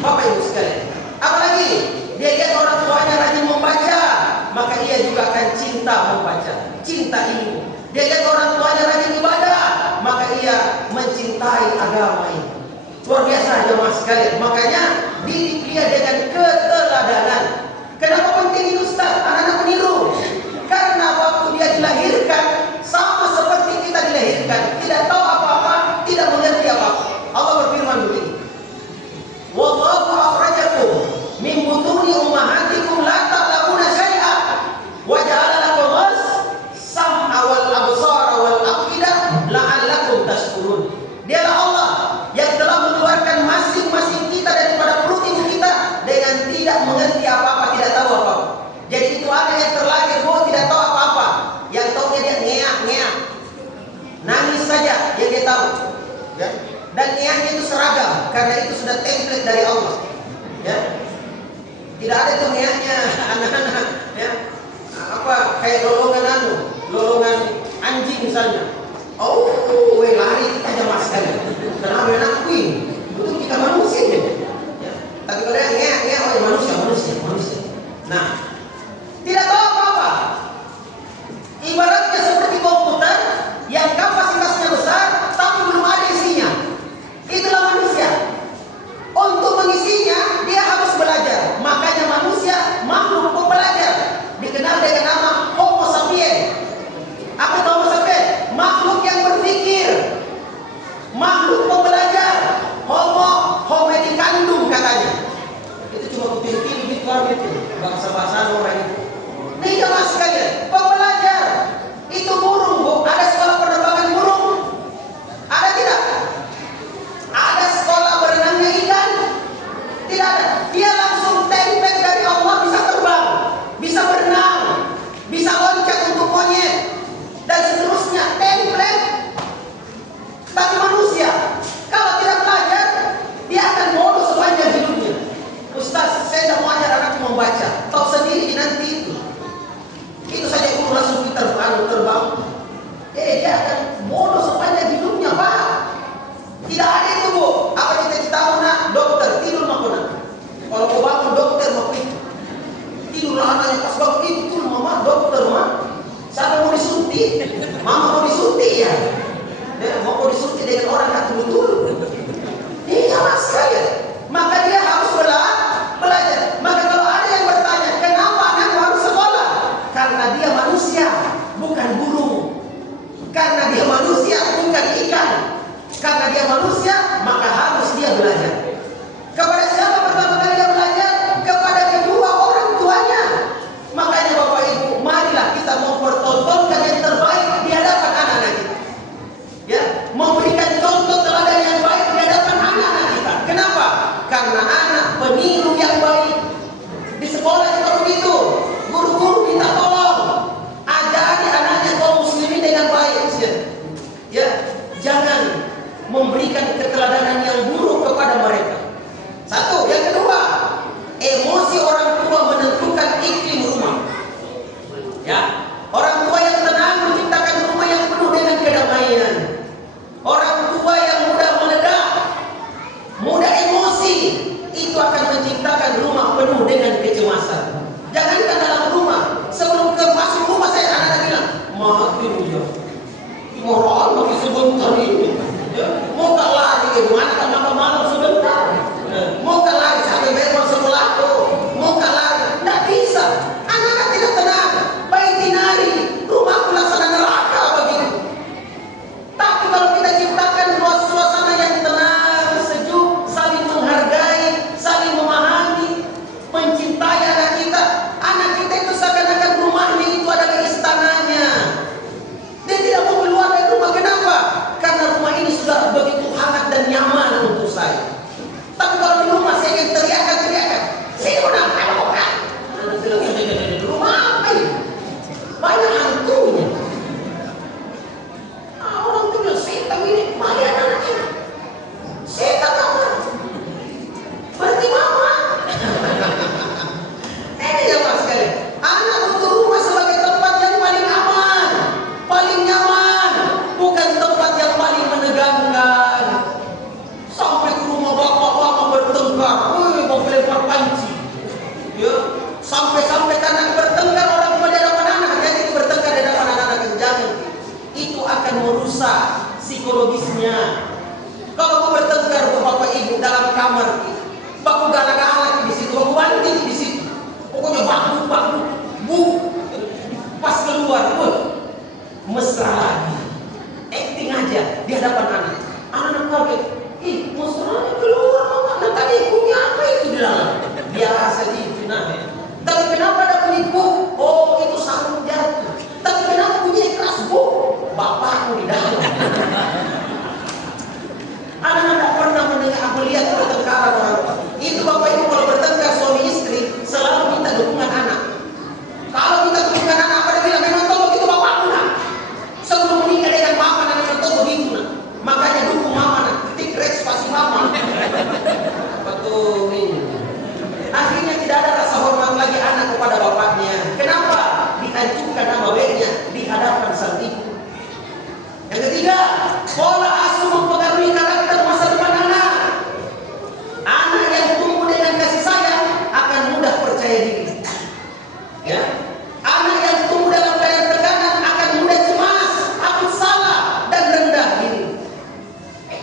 Bapak Ibu sekalian, apalagi dia lihat orang tuanya rajin membaca, maka ia juga akan cinta membaca, cinta ilmu. Dia lihat orang tuanya rajin ibadah, maka ia mencintai agama ini. Luar biasa jemaah sekalian. Makanya didik dia dengan keteladanan. Kenapa penting itu Ustaz? Anak-anak meniru. Karena waktu dia dilahirkan sama seperti kita dilahirkan, tidak tahu apa-apa, tidak mengerti apa-apa. Allah berfirman begini, "Wallahu akhrajakum min butuni ummahatikum la ta'lamuna syai'a wa ja'ala lakum as-sam'a wal absara wal af'idah la'allakum tashkurun." Dialah Allah yang telah mengeluarkan masing-masing kita daripada perut ibu kita dengan tidak mengerti apa-apa, tidak tahu apa-apa. Jadi itu ada yang terlahir tidak tahu apa-apa. Yang tahu dia ngeak-ngeak, nangis saja yang dia tahu. Ya. Dan ngeaknya itu seragam karena itu sudah template dari Allah. Ya. Tidak ada itu ngeaknya anak-anak. Ya. Apa kayak lolongan anjing misalnya. Oh, lari kita aja mas sekali. Kenapa anak kuing? Betul kita manusia ya. Tapi kalau yang ngeak, oh manusia. Nah, tidak tahu apa-apa. Ibaratnya seperti komputer yang kapasitasnya besar tapi belum ada isinya. Itulah manusia. Untuk mengisinya dia harus belajar. Makanya manusia makhluk pembelajar. Dikenal dengan nama Homo sapiens. Apa itu Homo sapiens? Makhluk yang berpikir, makhluk pembelajar. belajar? Kepada siapa pertama kali dia belajar? Kepada kedua orang tuanya. Makanya Bapak Ibu, marilah kita mempertontonkan yang terbaik di hadapan anak-anak kita. Ya, memberikan contoh teladan yang baik di hadapan anak-anak kita. Kenapa? Karena anak peniru yang baik. Di sekolah juga begitu. Guru-guru minta tolong ajari anaknya kaum muslimin dengan baik. Ya, jangan memberikan keteladanan yang buruk kepada mereka. Satu, yang kedua, emosi orang tua menentukan iklim rumah. Ya, orang tua yang tenang menciptakan rumah yang penuh dengan kedamaian. Orang tua yang mudah meledak, mudah emosi, itu akan menciptakan rumah penuh dengan kecemasan. Jangankan dalam rumah, sebelum masuk rumah saya anak-anak bilang, maafin ya, moral lagi sebentar ini. Ya, mau tak lari gimana kan makan malam sebentar. Mau tak lari sampai bayar sekolah tuh. Mau tak lari, tidak bisa. Anak-anak tidak tenang. Baik dinari, rumahku laksana neraka begitu. Tapi kalau kita ciptakan suasana yang tenang, sejuk, saling menghargai, saling memahami, mencintai anak kita itu seakan-akan rumahnya itu adalah istananya. Dia tidak mau keluar dari rumah. Kenapa? Karena rumah ini sudah begitu hangat dan nyaman untuk saya. Tapi kalau di rumah saya ingin teriakan, saya udah kalau kan. Rumah apa ini? Banyak hantunya. Orang tuh bilang setan ini, mari anak-anaknya. Setan apa? Berarti mama. Ini jamaah sekalian. Anak butuh rumah sebagai tempat yang paling aman, paling nyaman, bukan tempat yang paling menegangkan. Sampai ke rumah bapak-bapak bertengkar, mau lempar panci. Ya, sampai karena bertengkar orang tua di hadapan anak, jadi itu bertengkar di hadapan anak-anak jangan. Itu akan merusak psikologisnya. Kalau mau bertengkar bapak ibu dalam kamar, baku galak-galak di situ, baku banting di situ. Pokoknya baku, bu. Pas keluar, mesra lagi. Acting aja di hadapan anak. Anak-anak kaget. Ih, mesra keluar mama. Nah tadi punya apa itu di dalam? Biasa gitu. Nah, tapi kenapa ada bunyi bu? Oh, itu sarung jatuh. Tapi kenapa bunyi keras bu? Bapakku di dalam. Anak-anak tidak pernah mendengar, melihat pertengkaran orang tua. Itu bapak ibu kalau bertengkar suami istri selalu minta dukungan anak. Kalau minta dukungan anak, apa dia bilang? Memang tahu begitu bapakku nak. Sebelum menikah dengan mama nak, memang tahu begitu nak. Makanya dukung mama nak. Ketik reks pasti mama. Betul ini. Akhirnya tidak ada rasa hormat lagi anak kepada bapaknya. Kenapa? Dihancurkan nama baiknya di hadapan sang ibu. Yang ketiga, pola asuh mempengaruhi karakter masa depan anak. Anak yang tumbuh dengan kasih sayang akan mudah percaya diri. Ya, anak yang tumbuh dalam keadaan tekanan akan mudah cemas, takut salah dan rendah diri.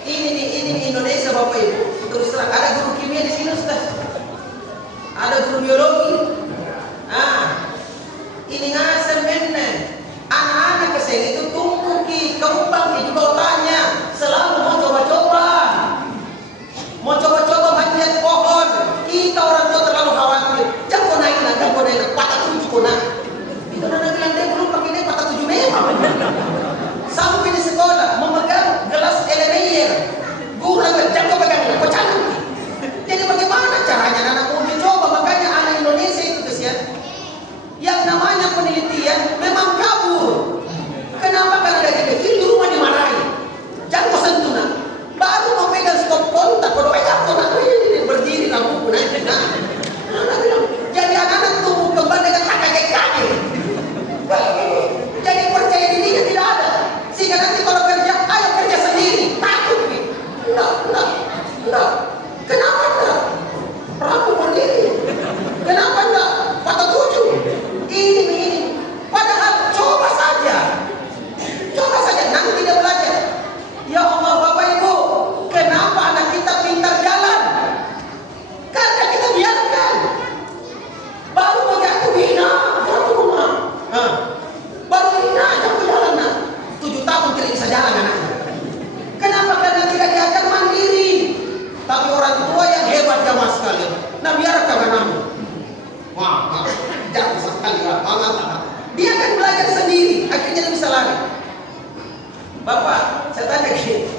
Ini Indonesia bapak ibu. Terus terang ada guru kimia di sini Ustaz. Ada guru biologi. Ini ngasem menne. Anak-anak kesini itu tumbuh kembang juga tanya, selalu mau coba-coba manjat pohon. Kita orang tua terlalu khawatir. Jangan naik, patah 7 kona. Itu udah bilang dia belum pakai naik patah 7 memang. Sampai di sekolah memegang gelas elemeyer. Guru lagi jangan pegang, pecah. Jadi bagaimana caranya anak uji coba? Makanya anak Indonesia itu kesian. Yang namanya penelitian memang kabur. Kenapa? Karena dari kecil di rumah dimarahi. Jangan kau sentuh nak. Baru mau pegang stop kontak, kalau pegang kontak ini berdiri lampu naik. Jadi anak-anak tumbuh kembang dengan kakak jamaah sekalian. Nah biarkan anakmu. Wah, jatuh sekali lah. Dia akan belajar sendiri, akhirnya dia bisa lari. Bapak, saya tanya gini,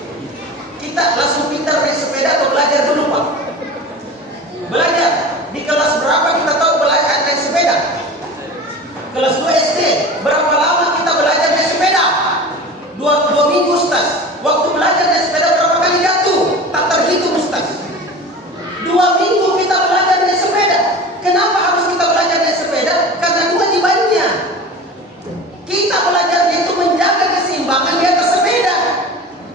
kita langsung pintar naik sepeda atau belajar dulu Pak? Belajar. Di kelas berapa kita tahu belajar naik sepeda? Kelas 2 SD. Berapa lama kita belajar naik sepeda? 2 minggu Ustaz. Waktu belajar naik sepeda berapa kali jatuh? Tak terhitung Ustaz. 2 minggu kita belajar naik sepeda. Kenapa harus kita belajar naik sepeda? Karena kewajibannya. Kita belajarnya itu menjaga keseimbangan di atas sepeda.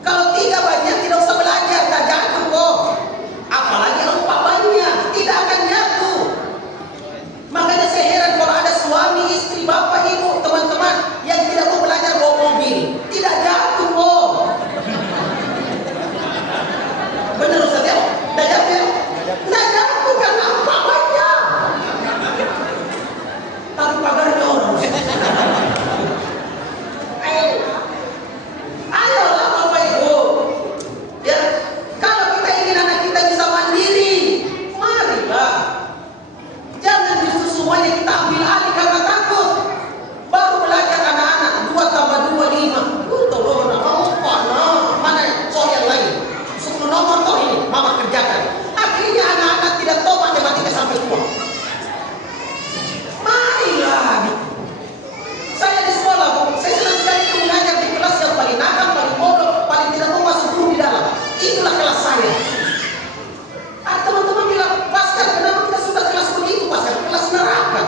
Kalau tidak banyak tidak usah belajar, tak jatuh kok. Apalagi lompat banyak, tidak akan jatuh. Makanya saya heran kalau ada suami, istri, bapak, ibu, teman-teman yang tidak mau belajar bawa mobil, tidak jatuh kok. Benar Ustaz ya? Tidak jatuh ya? Tidak jatuh karena apa banyak. Tapi pagarnya orang. Ayolah Bapak Ibu. Ya, kalau kita ingin anak kita bisa mandiri, marilah. Jangan justru semuanya kita ambil alih karena takut. Baru belajar anak-anak 2 tambah 2 5. Tolong mana soal yang lain. 10 nomor toh ini mama kerjakan. Akhirnya anak-anak tidak tahu matematika sampai tua. Marilah. Saya di sekolah, saya senang sekali itu mengajar di kelas yang paling nakal, paling bodoh, paling tidak mau masuk guru di dalam. Itulah kelas saya. Teman-teman bilang, Pastor, kenapa kita suka kelas begitu, Pastor? Kelas neraka.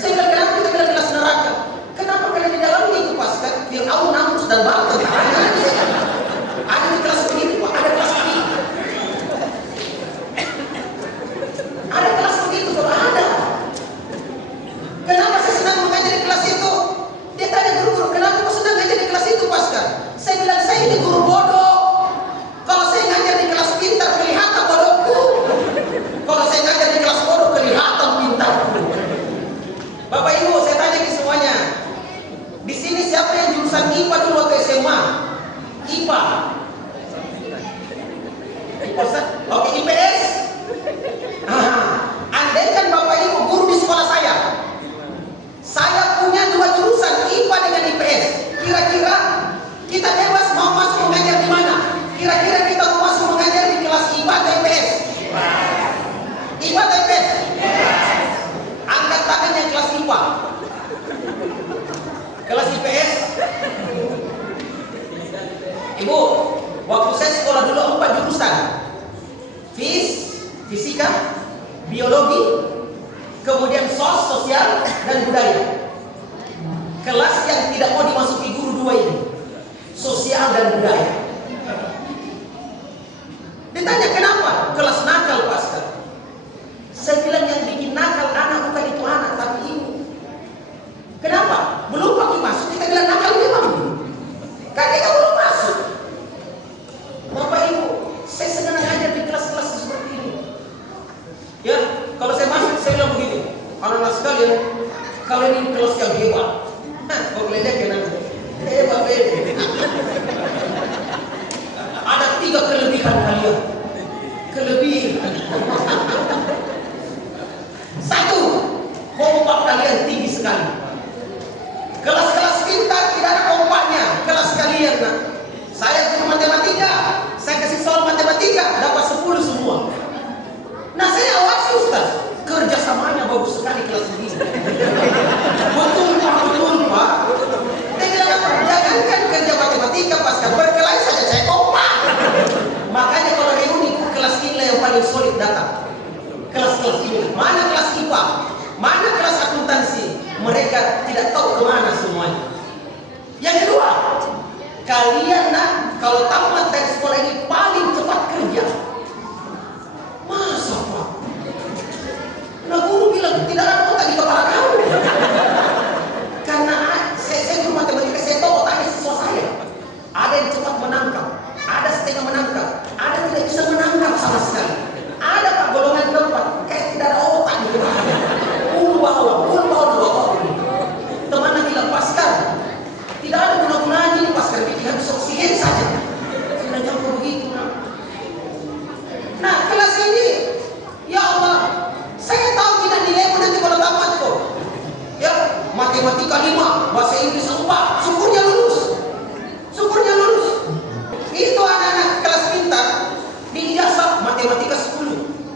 Saya bilang, kenapa kita bilang kelas neraka? Kenapa kalian di dalamnya itu, Pastor? Fir'aun, Namus, dan Balkan. Ada di kelas begitu, Pak. Ada kelas begitu. Ada kelas begitu, Pak. Ada. Kenapa saya senang mengajar di kelas itu? Dia tanya guru-guru, kenapa kau senang ngajar di kelas itu, Pastor? Saya bilang, saya ini guru bodoh. Kalau saya ngajar di kelas pintar, kelihatan bodohku. Kalau saya ngajar di kelas bodoh, kelihatan pintarku. Bapak Ibu, saya tanya ke semuanya. Di sini siapa yang jurusan IPA dulu atau SMA? IPA. Ustaz? Oke, IPS. Andaikan Bapak Ibu guru di sekolah saya punya 2 jurusan, IPA dengan IPS. Kira-kira kita bebas mau masuk mengajar di mana? Kira-kira kita mau masuk mengajar di kelas IPA atau IPS? IPA atau IPS? Angkat tangan yang kelas IPA. Kelas IPS? Ibu, waktu saya sekolah dulu 4 jurusan. Fisika, biologi, kemudian sosial dan budaya. Kelas yang tidak mau dimasuki guru 2 ini, sosial dan budaya. Ditanya kenapa? Kelas nakal, Pastor. Saya bilang yang bikin nakal anak bukan itu anak, tapi ibu. Kenapa? Belum pakai masuk kita bilang nakal memang. Kan kita belum masuk. Bapak Ibu, saya senang ngajar di kelas-kelas seperti ini. Ya, kalau saya masuk saya bilang begini, anak-anak sekalian, kalian ini kelas yang hebat. Kau belajar kenapa? Hebat. Ada 3 kelebihan kalian. Kelebihan. 1, kompak kalian tinggi sekali. Kelas-kelas pintar tidak ada kompaknya. Kelas kalian, nah. Saya guru matematika, saya kasih soal matematika, dapat 10 semua. Nah saya awasi Ustaz, kerjasamanya bagus sekali kelas ini. Betul Pak. Dia bilang apa? Jangankan kerja matematika Pastor, berkelahi saja saya kompak. Makanya kalau reuni kelas ini yang paling solid datang. Kelas-kelas ini, mana kelas IPA, mana kelas akuntansi, mereka tidak tahu kemana semuanya. Yang kedua, kalian kalau tamat dari sekolah ini paling cepat kerja. Masa Pak? Nah guru bilang tidak ada otak di kepala kamu. Karena saya guru matematika, saya tahu otaknya siswa saya. Ada yang cepat menangkap, ada setengah menangkap, ada tidak bisa menangkap sama sekali. Ada Pak golongan keempat, kayak tidak ada otak di kepala. Teman lagi lepaskan. Tidak ada guna-gunanya ini Pastor, bikin habis oksigen saja. Sudah jauh begitu.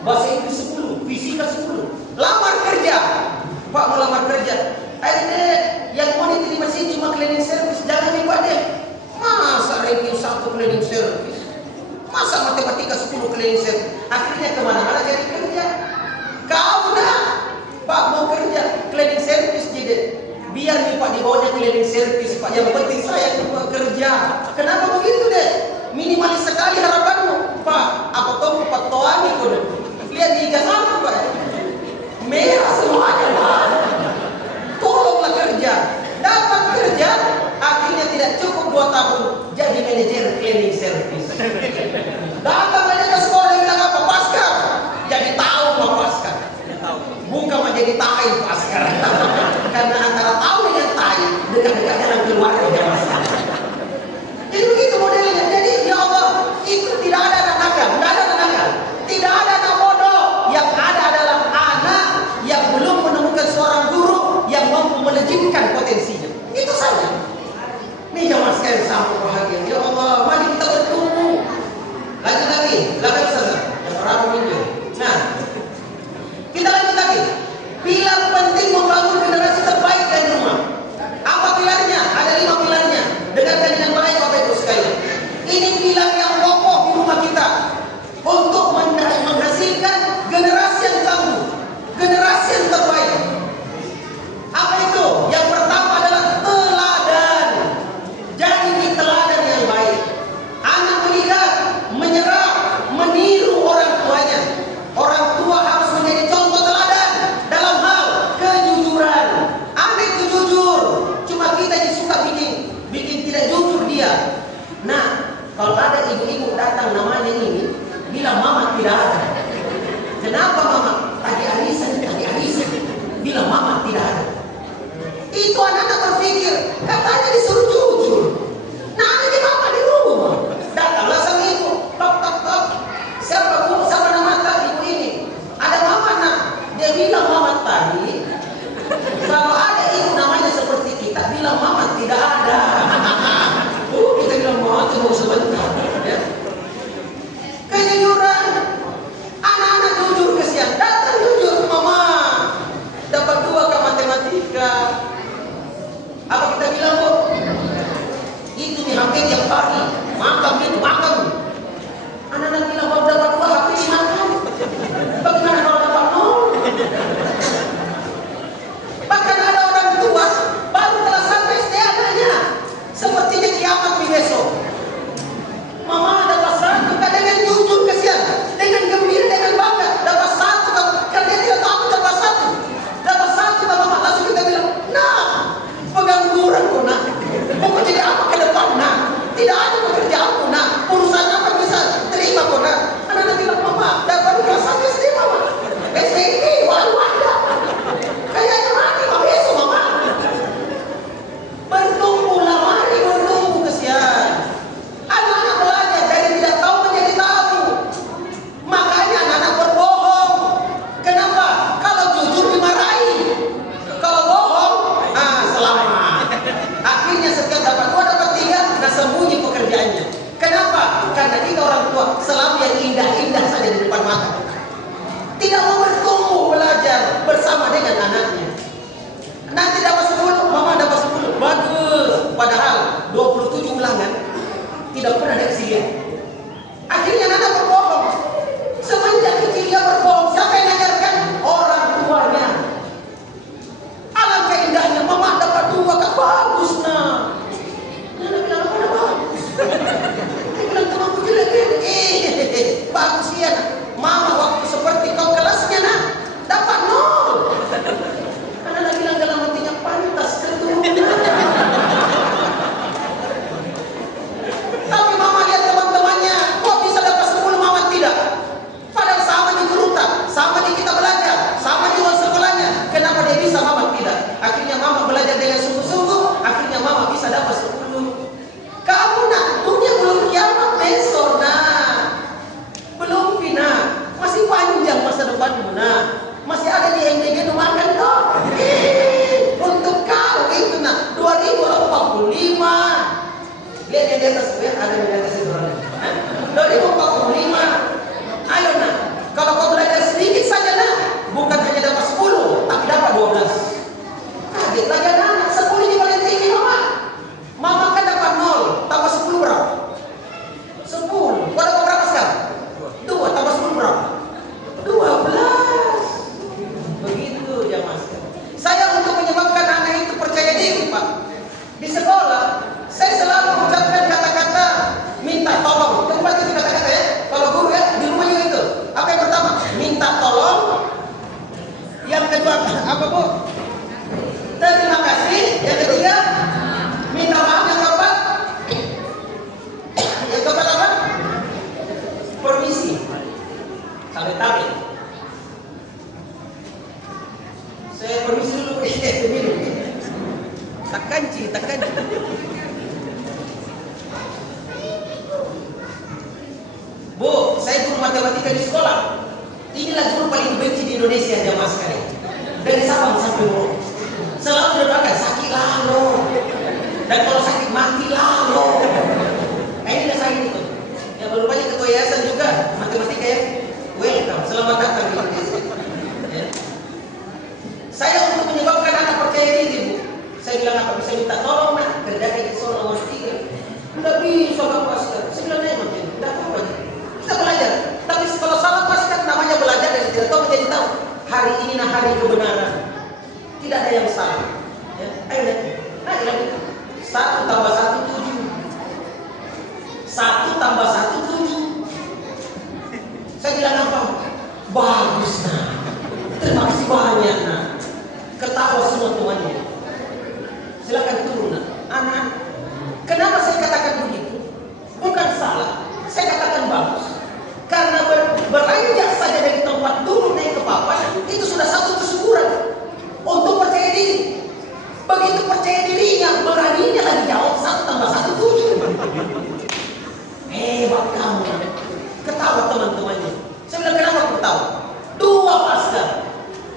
bahasa Inggris 10, fisika 10. Lamar kerja, Pak mau lamar kerja. Akhirnya yang mau diterima sih cuma cleaning service, jangan nih Pak deh. Masa review 1 cleaning service, masa matematika 10 cleaning service. Akhirnya kemana-mana jadi kerja. Kau dah Pak mau kerja cleaning service jadi. Biar nih Pak di bawahnya cleaning service Pak, yang penting saya kerja. Kenapa begitu deh? Minimalis sekali harapanmu Pak. Apa kau Pak Toani kau deh? Lihat di ijazahmu Pak, merah semuanya Pak. Tolonglah kerja. Dapat kerja, akhirnya tidak cukup 2 tahun jadi manajer cleaning service. Datang aja ke sekolah dia bilang apa? Paskar. Jadi tahu Pak Paskar. Bukan menjadi tai Paskar. Karena antara tahu dengan tai dekat-dekat dalam keluarga Mas. Jadi begitu modelnya. Jadi ya Allah, itu tidak ada anak nakal, tidak ada anak nakal, tidak ada anak bodoh. Yang ada adalah anak yang belum menemukan seorang guru yang mampu melejitkan potensinya. Itu saja. Nih jamaah sekalian sampai bahagia. Ya Allah, mari kita bertumbuh. Lanjut lagi, lanjut saja. Yang berapa minggu? Nah, kita lanjut lagi. Pilar penting membangun generasi terbaik dari rumah. Apa pilarnya? Ada 5 pilarnya. Dengarkan dengan baik Bapak Ibu sekalian. Ini pilar yang pokok di rumah kita untuk menghasilkan generasi yang tangguh, generasi yang terbaik. Apa itu? Yang pertama adalah teladan. Jadi teladan yang baik. Anak melihat, menyerap, meniru orang tuanya. Orang tua harus menjadi contoh teladan dalam hal kejujuran. Anak itu jujur, cuma kita yang suka bikin tidak jujur dia. Nah, kalau ada ibu-ibu datang namanya ini, bilang mama tidak ada. Kenapa mama? Tadi arisan. Bilang mama tidak ada. Itu anak-anak berpikir, katanya disuruh jujur. Nah, ada mama di rumah. Datanglah sang ibu, tok. Siapa bu? Siapa nama ibu ini? Ada mama nak. Dia bilang mama tadi. Kalau ada ibu namanya seperti kita, bilang mama tidak ada. Kita bilang mama tunggu sebentar. Ya. Kejujuran. Anak-anak jujur kesian. Datang jujur, mama. Dapat 2 ke matematika. Apa kita bilang bu? Itu nih hampir tiap hari. Makan. Anak-anak bilang baru dapat 2 HP dimakan. Bagaimana kalau dapat 0? Bahkan ada orang tua baru kelas 1 SD anaknya. Sepertinya kiamat nih besok. Mama dapat 1 kan dengan jujur kesian, dengan gembira, dengan bangga. Dapat 1 kan dia tidak tahu dapat 1. Dapat 1 mama langsung kita bilang, nah pengangguran kok nak. Mau jadi apa ke depan nak? Tidak ada pekerjaanku nak. Urusan apa bisa terima kok nak? Anak-anak bilang mama dapat kelas 1 SD mama. SD ini baru ada. Kayaknya mati mama besok mama. Bertumbuhlah, mari bertumbuh kesian. Anak-anak belajar dari tidak tahu menjadi tahu. Makanya anak-anak berbohong. Kenapa? Kalau jujur dimarahi. Kalau bohong, selamat. Akhirnya setiap dapat 2, dapat 3, nah sembunyi pekerjaannya. Kenapa? Karena kita orang tua selalu yang indah-indah saja di depan mata. Tidak mau bertumbuh belajar bersama dengan anaknya. Nanti dapat 10, mama dapat 10, bagus. Padahal 27 ulangan tidak pernah dikasih. Akhirnya anak berbohong. Semenjak kecil dia berbohong. Siapa yang ngajarkan? Orang tuanya. Alangkah indahnya mama dapat 2 kak, bagus nah. Anak bilang apa dah bagus? Dia bilang temanku jelek. Bagus ya nak. Mama waktu seperti kau kelasnya nak dapat 0. Anak bilang dalam hatinya pantas keturunan. Tapi mama lihat teman-temannya kok bisa dapat 10 tablet. Saya permisi dulu, minum. Takkan. Bu, saya guru matematika di sekolah. Inilah guru paling benci di Indonesia, jamaah sekalian. Dari Sabang sampai Merauke. Selalu doakan sakit lalu. Dan kalau sakit mati lalu. Inilah saya itu. Ya baru banyak ketua yayasan juga matematika ya. Welcome, selamat datang di Indonesia. Ya. Saya untuk menyebabkan anak percaya diri, Bu. Saya bilang apa? Bisa minta tolong nak kerjakan soal nomor 3. Tidak bisa kamu Askar. Saya bilang memang tidak apa-apa. Kita belajar. Tapi kalau salah pasti namanya belajar dan tidak tahu menjadi tahu. Hari ini hari kebenaran. Tidak ada yang salah. Ya. Ayo naik lagi. 1 tambah 1 7. 1 tambah 1 7. Saya bilang apa? Bagus nak. Terima kasih banyak nak. Ketawa semua temannya. Silakan turun nak. Anak. Kenapa saya katakan begitu? Bukan salah. Saya katakan bagus. Karena beranjak saja dari tempat turun naik ke papan itu sudah satu kesyukuran untuk percaya diri. Begitu percaya dirinya, beraninya lagi jawab 1 tambah 1 7. Hebat kamu. Ketawa teman-temannya. Saya bilang kenapa ketawa? 2 Pascal.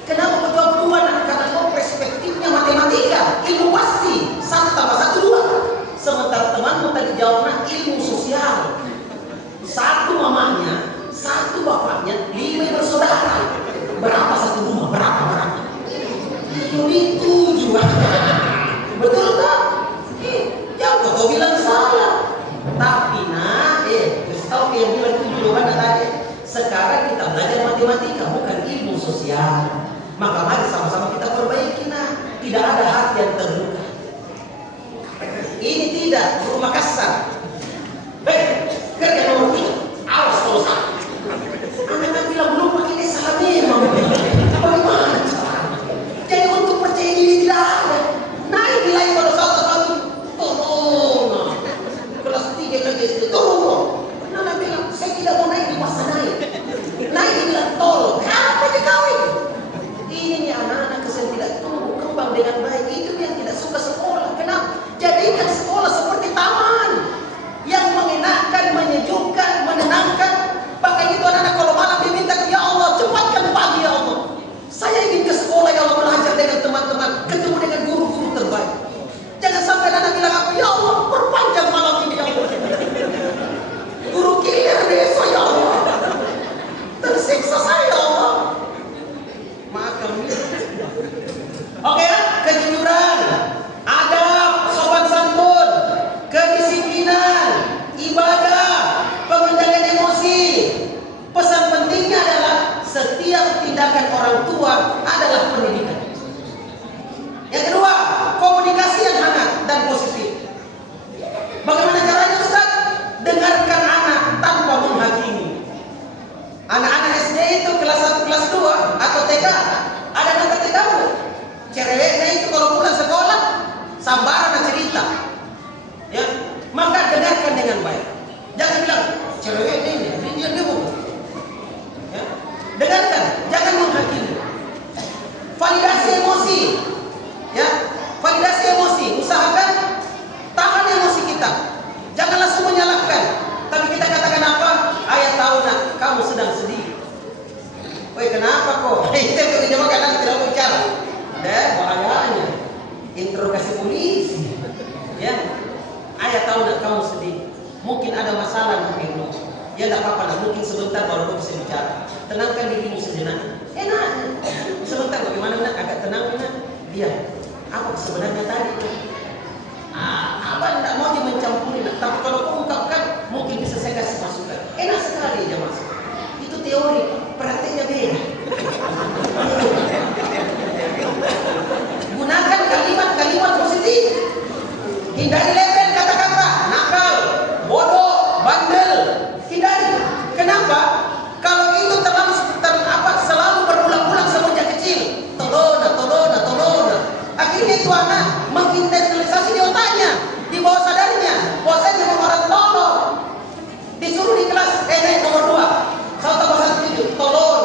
Kenapa kau jawab 2? Karena kau perspektifnya matematika, ilmu pasti. 1 tambah 1 2. Sementara temanmu tadi jawabnya ilmu sosial. 1 mamanya, 1 bapaknya, 5 bersaudara. Berapa 1 rumah? Berapa? Itu 7. Betul tak? Jangan kau bilang salah. Tapi nak, tahu yang bilang itu jawabannya tadi. Sekarang kita belajar matematika, bukan ilmu sosial. Maka mari sama-sama kita perbaiki nah. Tidak ada hati yang terluka. Ini tidak, rumah kasar. Kerja nomor 3. Awas kalau salah. Anak-anak bilang belum pakai salah memang. Bagaimana caranya? Jadi untuk percaya diri tidak ada. Naik nilai pada satu turun. Kelas 3 lagi itu turun. Anak bilang saya tidak mau naik di masa naik. Naik bilang tolong. Apa dikawin? Ini nih anak-anak yang tidak tumbuh kembang dengan baik. Itu yang tidak suka sekolah. Kenapa? Jadikan sekolah seperti taman yang mengenakan, menyejukkan, menenangkan. Bahkan itu anak-anak kalau malam diminta, ya Allah cepatkan pagi ya Allah. Saya ingin ke sekolah ya Allah, belajar dengan teman-teman, ketemu dengan guru-guru terbaik. Jangan sampai anak bilang apa, ya Allah perpanjang malam ini ya Allah. Guru killer besok ya Allah. Tersiksa saya ya Allah. Maafkan ini. Oke ya, kejujuran, adab, sopan santun, kedisiplinan, ibadah, pengendalian emosi. Pesan pentingnya adalah setiap tindakan orang tua adalah pendidikan. Yang kedua, komunikasi yang hangat dan positif. Bagaimana caranya Ustaz? Dengarkan anak tanpa menghakimi. Anak-anak SD itu kelas 1, kelas 2 atau TK, ada kata TK bu. Cerewetnya itu kalau pulang sekolah sambaran cerita. Ya, maka dengarkan dengan baik. Jangan bilang cerewetnya ini dia bu. Ya, dengarkan, jangan menghakimi. Validasi emosi. Ya, validasi emosi. Usahakan tahan emosi kita. Jangan langsung menyalahkan. Tapi kita katakan apa? Ayah tahu nak, kamu sedang sedih. Woi kenapa kok? Itu yang dijawabkan nanti tidak bicara. Bahayanya. Interogasi polisi. Ya, ayah tahu nak kamu sedih. Mungkin ada masalah mungkin. Ya tidak apa-apa nak. Mungkin sebentar baru kau bisa bicara. Tenangkan dirimu sejenak. Enak. Sebentar bagaimana nak? Agak tenang nak. Dia. Apa sebenarnya tadi? Abang tidak mau mencampuri nak. Tapi kalau kau ungkapkan, mungkin bisa saya kasih masukan. Enak sekali ya mas. Itu teori, prakteknya beda. Gunakan kalimat-kalimat positif. Hindari label kata-kata nakal, bodoh, bandel. Hindari. Kenapa? Kalau itu selalu berulang-ulang semenjak kecil. Tolona. Akhirnya itu anak menginternalisasi di otaknya, di bawah sadarnya. Bahwa saya memang orang tolong. Disuruh di kelas naik nomor 2. 1 tambah 1 7. Tolong.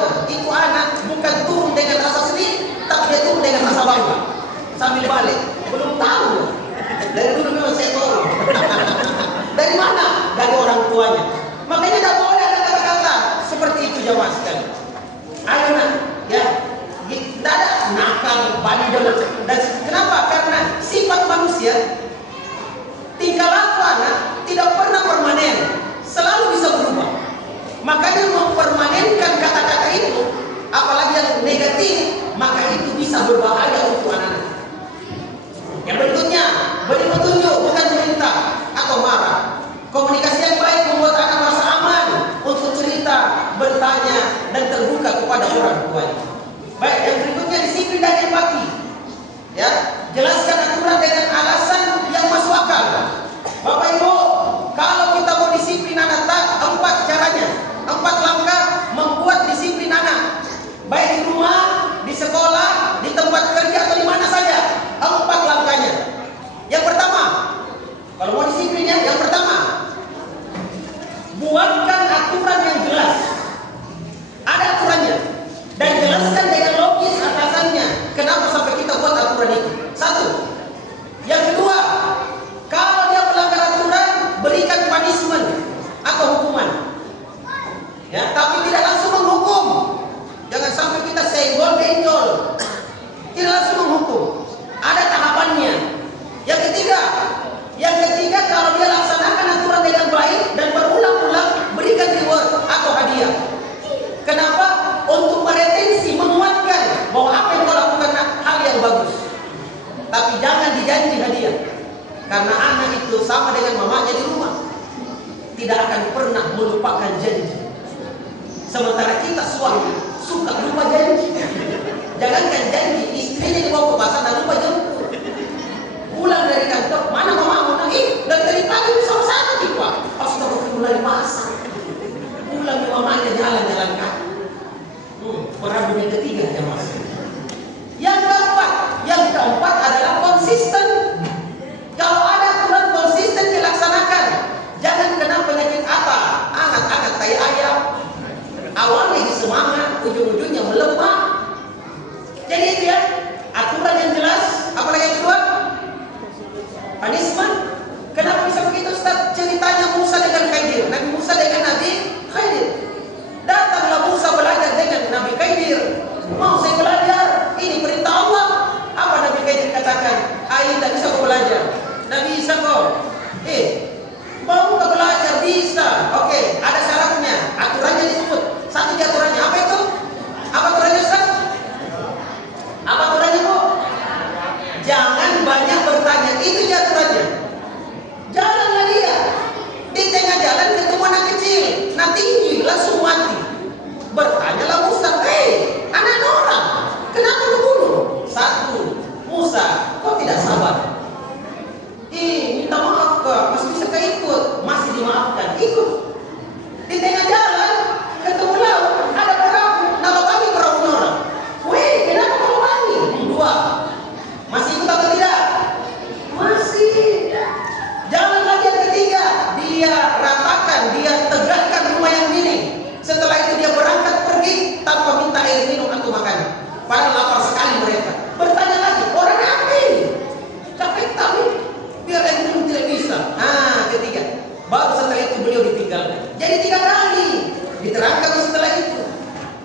juga kepada orang tuanya. Baik, yang berikutnya disiplin dan empati. Ya, jelaskan aturan dengan alasan yang masuk akal. Bapak Ibu, kalau kita mau disiplin anak, empat caranya, empat langkah membuat disiplin anak. Baik di rumah, di sekolah, di tempat kerja atau di mana saja. Empat langkahnya. Yang pertama, kalau mau disiplinnya, yang pertama, buatkan aturan yang jelas. Ada aturannya dan jelaskan dengan logis atasannya kenapa sampai kita buat aturan itu. Satu. Yang kedua, kalau dia melanggar aturan, berikan punishment atau hukuman. Ya, tapi tidak langsung menghukum. Jangan sampai kita senggol benjol. Tidak langsung menghukum. Ada tahapannya. Yang ketiga, kalau dia laksanakan aturan dengan baik dan berulang-ulang, berikan reward atau hadiah. Kenapa? Untuk meretensi, menguatkan bahwa apa yang kau lakukan hal yang bagus. Tapi jangan dijanji hadiah. Karena anak itu sama dengan mamanya di rumah, tidak akan pernah melupakan janji. Sementara kita suami suka lupa janji. Jangankan janji, istrinya dibawa ke pasar dan lupa jemput. Pulang dari kantor, mana mamamu? Dan dari pagi sama-sama kita. Astagfirullah di pasar. Pulang ke mamanya jalan-jalan kaki. Perang dunia ketiga ya mas. Yang keempat adalah konsisten. Kalau ada aturan konsisten dilaksanakan. Jangan kena penyakit apa? Angat-angat tai ayam. Awalnya semangat, ujung-ujungnya melemah. Jadi itu ya, aturan yang jelas. Apalagi yang kedua, punishment. Kenapa bisa begitu Ustaz? Ceritanya Musa dengan Khidir, Nabi Musa dengan Nabi Khidir. Datanglah Musa belajar dengan Nabi Khidir. Mau saya belajar, ini perintah Allah. Apa Nabi Khidir katakan? Tak bisa kau belajar. Nabi Isa kau, mau kau belajar? Bisa. Oke, ada syaratnya. Aturannya disebut. Satu di aturannya. Apa itu? Apa aturannya Ustaz? Apa aturannya Bu? Jangan banyak bertanya. Itu di aturannya. Jalanlah dia. Di tengah jalan ketemu anak kecil. Nah tinggi, langsung mati. Bertanyalah Musa, anak orang, kenapa lu bunuh? Satu, Musa, kau tidak sabar. Minta maaf kak, masih bisa keikut. Masih dimaafkan, ikut. Di tengah jalan, ketemu laut, ada perahu. Nama kami perahu orang. Kenapa kau wangi? Dua. Masih ikut atau tidak? Masih. Jalan lagi yang ketiga, dia ratakan, dia tegakkan rumah yang miring. Setelah itu dia berangkat pergi tanpa minta air minum atau makan. Padahal lapar sekali mereka. Bertanya lagi, orang apa ini? Capek tapi biar air minum tidak bisa. Ketiga. Baru setelah itu beliau ditinggalkan. Jadi 3 kali diterangkan setelah itu.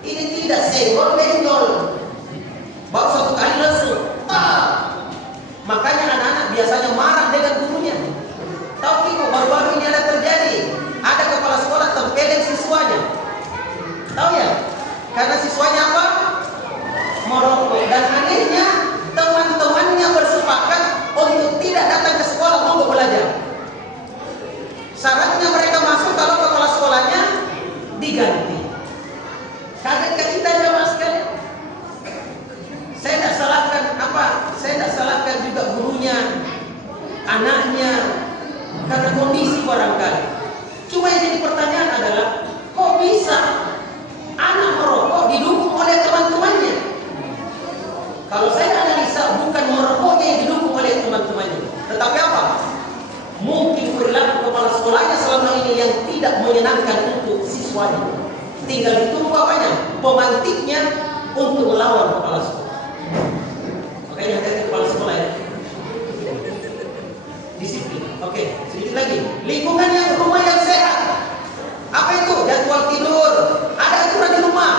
Ini tidak senggol benjol. Baru 1 kali langsung. Makanya anak-anak biasanya marah dengan gurunya. Tahu kok baru-baru ini ada terjadi. Ada kepala sekolah tempelin siswanya. Tahu ya? Karena siswanya apa? Merokok. Dan akhirnya teman-temannya bersepakat untuk tidak datang ke sekolah untuk belajar. Syaratnya mereka masuk kalau kepala sekolahnya diganti. Kagetkah kita jamaah sekalian? Saya tidak salahkan apa? Saya tidak salahkan juga gurunya, anaknya, karena kondisi barangkali. Cuma yang jadi pertanyaan adalah, kok bisa anak merokok didukung oleh teman-temannya? Kalau saya analisa, bukan merokoknya yang didukung oleh teman-temannya, tetapi apa? Mungkin perilaku kepala sekolahnya selama ini yang tidak menyenangkan untuk siswanya. Tinggal ditunggu apanya? Pemantiknya untuk melawan kepala sekolah. Makanya hati-hati kepala sekolah ya. Disiplin. Oke, sedikit lagi. Lingkungan yang rumah yang sehat. Apa itu? Jadwal tidur. Ada aturan di rumah.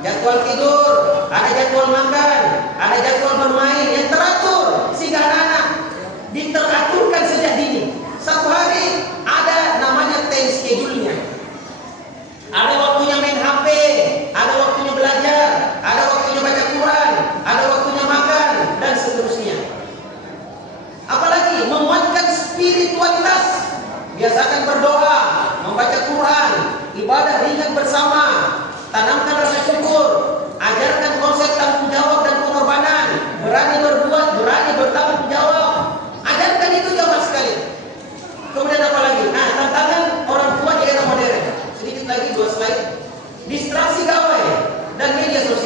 Jadwal tidur, ada jadwal makan, ada jadwal bermain yang teratur sehingga anak-anak diteraturkan sejak dini. Satu hari ada namanya time schedule-nya. Ada waktunya main HP, ada waktunya belajar, ada waktunya baca Quran, ada waktunya makan dan seterusnya. Apalagi menguatkan spiritualitas. Biasakan berdoa, membaca Quran, ibadah ringan bersama, tanamkan rasa syukur,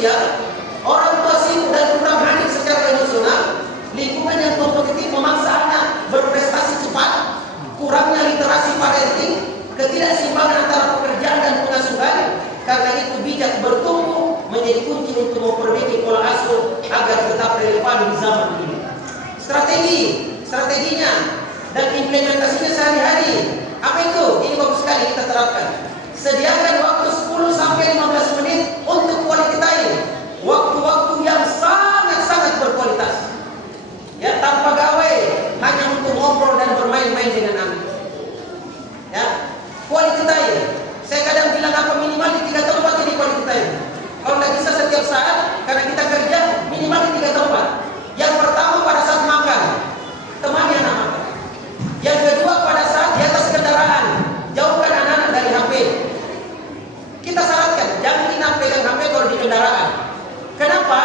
sosial, orang tua sibuk dan kurang hadir secara emosional, lingkungan yang kompetitif memaksa anak berprestasi cepat, kurangnya literasi parenting, ketidakseimbangan antara pekerjaan dan pengasuhan. Karena itu bijak bertumbuh menjadi kunci untuk memperbaiki pola asuh agar tetap relevan di zaman ini. Strateginya dan implementasinya sehari-hari. Apa itu? Ini bagus sekali kita terapkan. Sediakan waktu 10 sampai 15 menit untuk quality time. Waktu-waktu yang sangat-sangat berkualitas. Ya, tanpa gawe, hanya untuk ngobrol dan bermain-main dengan anak. Ya, quality time. Saya kadang bilang apa minimal di 3 tempat ini quality time. Kalau tidak bisa setiap saat, karena kita kerja minimal di 3 tempat. Yang pertama pada saat makan, temani anak makan. Yang kedua pada saat di atas kendaraan, jauhkan anak-anak dari HP. Kita syaratkan, jangan pegang HP kalau di kendaraan. Kenapa?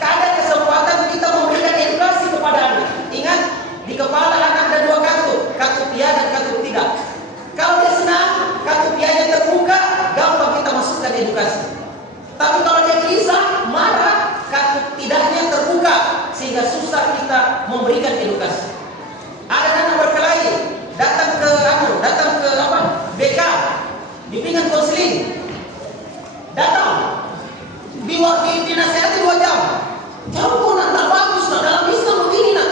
Ada kesempatan kita memberikan edukasi kepada anak. Ingat, di kepala anak ada 2 kartu pia dan kartu tidak. Kalau dia senang, kartu pianya terbuka, gampang kita masukkan edukasi. Tapi kalau dia gelisah, marah, kartu tidaknya terbuka, sehingga susah kita memberikan edukasi. Ada anak berkelahi, datang ke BK, bimbingan konseling, datang, dinasihati 2 jam. Kamu nak tak bagus nak, dalam Islam begini nak.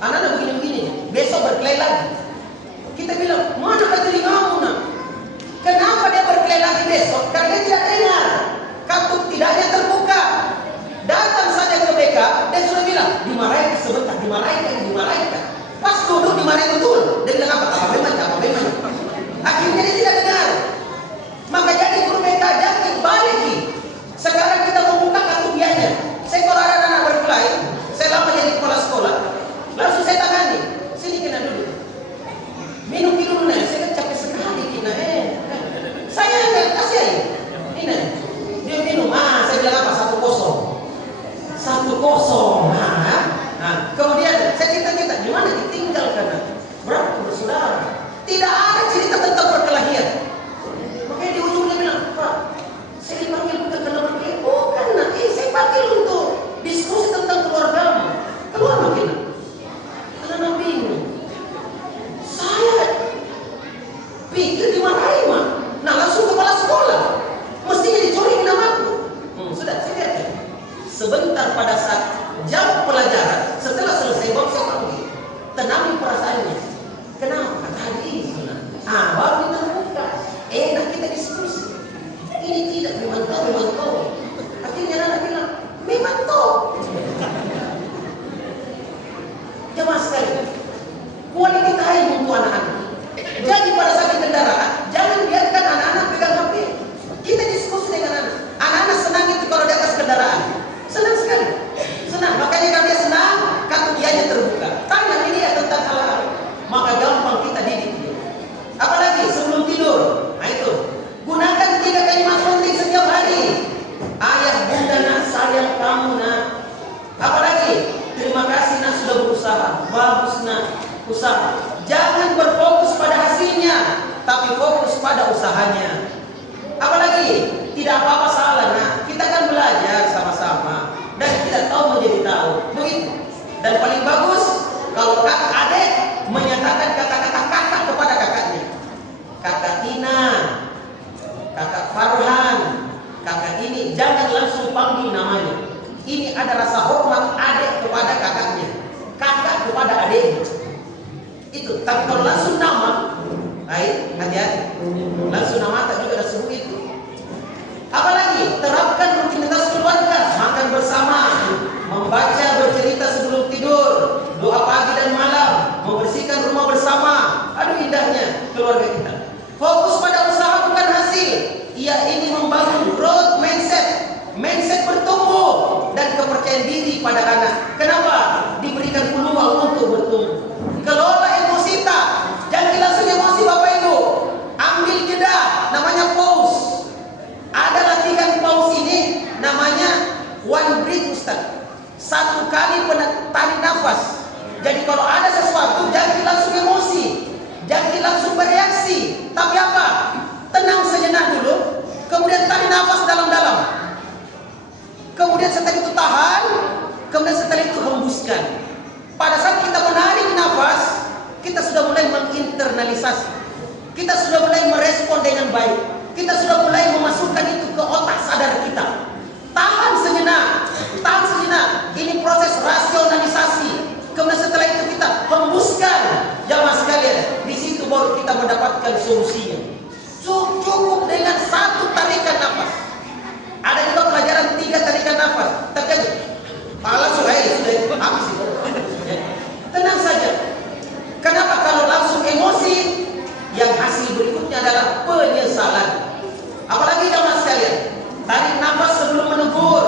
Anak-anak begini-begini, besok berkelahi lagi. Kita bilang, mana telingamu nak? Kenapa dia berkelahi lagi besok? Karena dia tidak dengar. Kartu tidaknya terbuka. Datang saja ke BK, dia sudah bilang, dimarahin sebentar, dimarahin. Pas duduk dimarahin betul. Dia bilang apa memang. Akhirnya dia tidak dengar. Maka jadi guru BK jangan balik. Sekarang kita membuka kartu pianya. Saya kalau ada anak berkelahi, saya lama jadi kepala sekolah, langsung saya tangani. Sini kena duduk. Minum dulu nih, saya kan capek sekali kena. Saya enggak kasih air. Ini dia minum. Saya bilang apa? 1-0. Nah, kemudian saya cerita di mana ditinggalkan. Berapa bersaudara? Tidak ada cerita tentang perkelahian. Makanya di ujungnya bilang, Pak, saya dipanggil bukan karena berkelahi. Bukan, saya panggil untuk diskusi tentang keluargamu. Keluar makin. Karena bingung. Saya pikir dimarahin mah. Nah, langsung kepala sekolah. Mestinya dicuri namaku. Sudah, saya lihat. Sebentar pada saat jam pelajaran, setelah selesai baru saya panggil. Tenangin perasaannya. Kenapa? Tadi baru kita buka. Enak kita diskusi. Ini tidak memang tahu. Akhirnya anak bilang, memang tahu. Jemaah sekalian, quality time untuk anak-anak. Jadi pada saat di kendaraan, jangan biarkan anak-anak pegang HP. Kita diskusi dengan anak. Anak-anak senang itu kalau di atas kendaraan. Senang sekali. Senang. Makanya kalau dia senang, kartu dianya terbuka. Tanya dia tentang hal-hal. Maka gampang kita didik dia. Apalagi sebelum tidur. Nah itu. Gunakan 3 kalimat penting setiap hari. Ayah, bunda nak, sayang kamu nak. Apalagi? Terima kasih nak sudah berusaha. Bagus nak, usaha. Jangan berfokus pada hasilnya, tapi fokus pada usahanya. Apalagi? Tidak apa-apa salah nak. Kita kan belajar sama-sama dan kita tahu menjadi tahu. Begitu. Dan paling bagus kalau adik menyatakan kata-kata kakak kepada kakaknya. Kakak Tina, kakak Farhan, kakak ini, jangan langsung panggil namanya. Ini ada rasa hormat adik kepada kakaknya, kakak kepada adiknya. Itu. Tapi kalau langsung nama, baik, hati-hati. Langsung nama tak juga ada sebut itu. Apalagi terapkan rutinitas keluarga, makan bersama, membaca, bercerita sebelum tidur, doa pagi dan malam, membersihkan rumah bersama. Aduh indahnya keluarga kita. Fokus pada usaha bukan hasil. Ia ini membangun growth mindset bertumbuh dan kepercayaan diri pada anak. Kenapa? Diberikan peluang untuk bertumbuh. Kelola emosi tak. Jangan langsung emosi Bapak Ibu. Ambil jeda, namanya pause. Ada latihan pause ini namanya one breath Ustaz. 1 kali tarik nafas. Jadi kalau ada sesuatu jangan langsung emosi, jangan langsung bereaksi. Tapi apa? Tenang sejenak dulu, kemudian tarik nafas dalam-dalam. Kemudian setelah itu hembuskan. Pada saat kita menarik nafas, kita sudah mulai menginternalisasi. Kita sudah mulai merespon dengan baik. Kita sudah mulai memasukkan itu ke otak sadar kita. Tahan sejenak, tahan sejenak. Ini proses rasionalisasi. Kemudian setelah itu kita hembuskan. Jamaah sekalian, di situ baru kita mendapatkan solusinya. Cukup dengan satu tarikan nafas. Ada juga pelajaran 3 tarikan nafas. Terkejut. Langsung sudah habis itu. Tenang saja. Kenapa? Kalau langsung emosi, yang hasil berikutnya adalah penyesalan. Apalagi jamaah sekalian, tarik nafas sebelum menegur,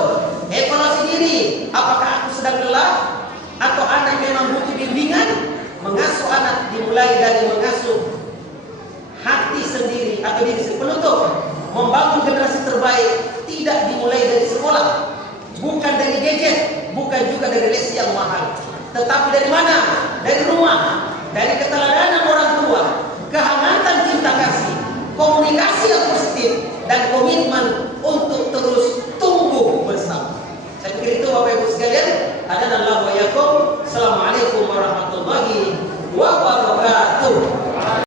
evaluasi diri. Apakah aku sedang lelah atau anak memang butuh bimbingan? Mengasuh anak dimulai dari mengasuh hati sendiri atau diri sendiri. Penutup, membangun generasi terbaik tidak dimulai dari sekolah, bukan dari gadget, bukan juga dari les yang mahal, tetapi dari mana? Dari rumah, dari keteladanan orang tua, kehangatan cinta kasih.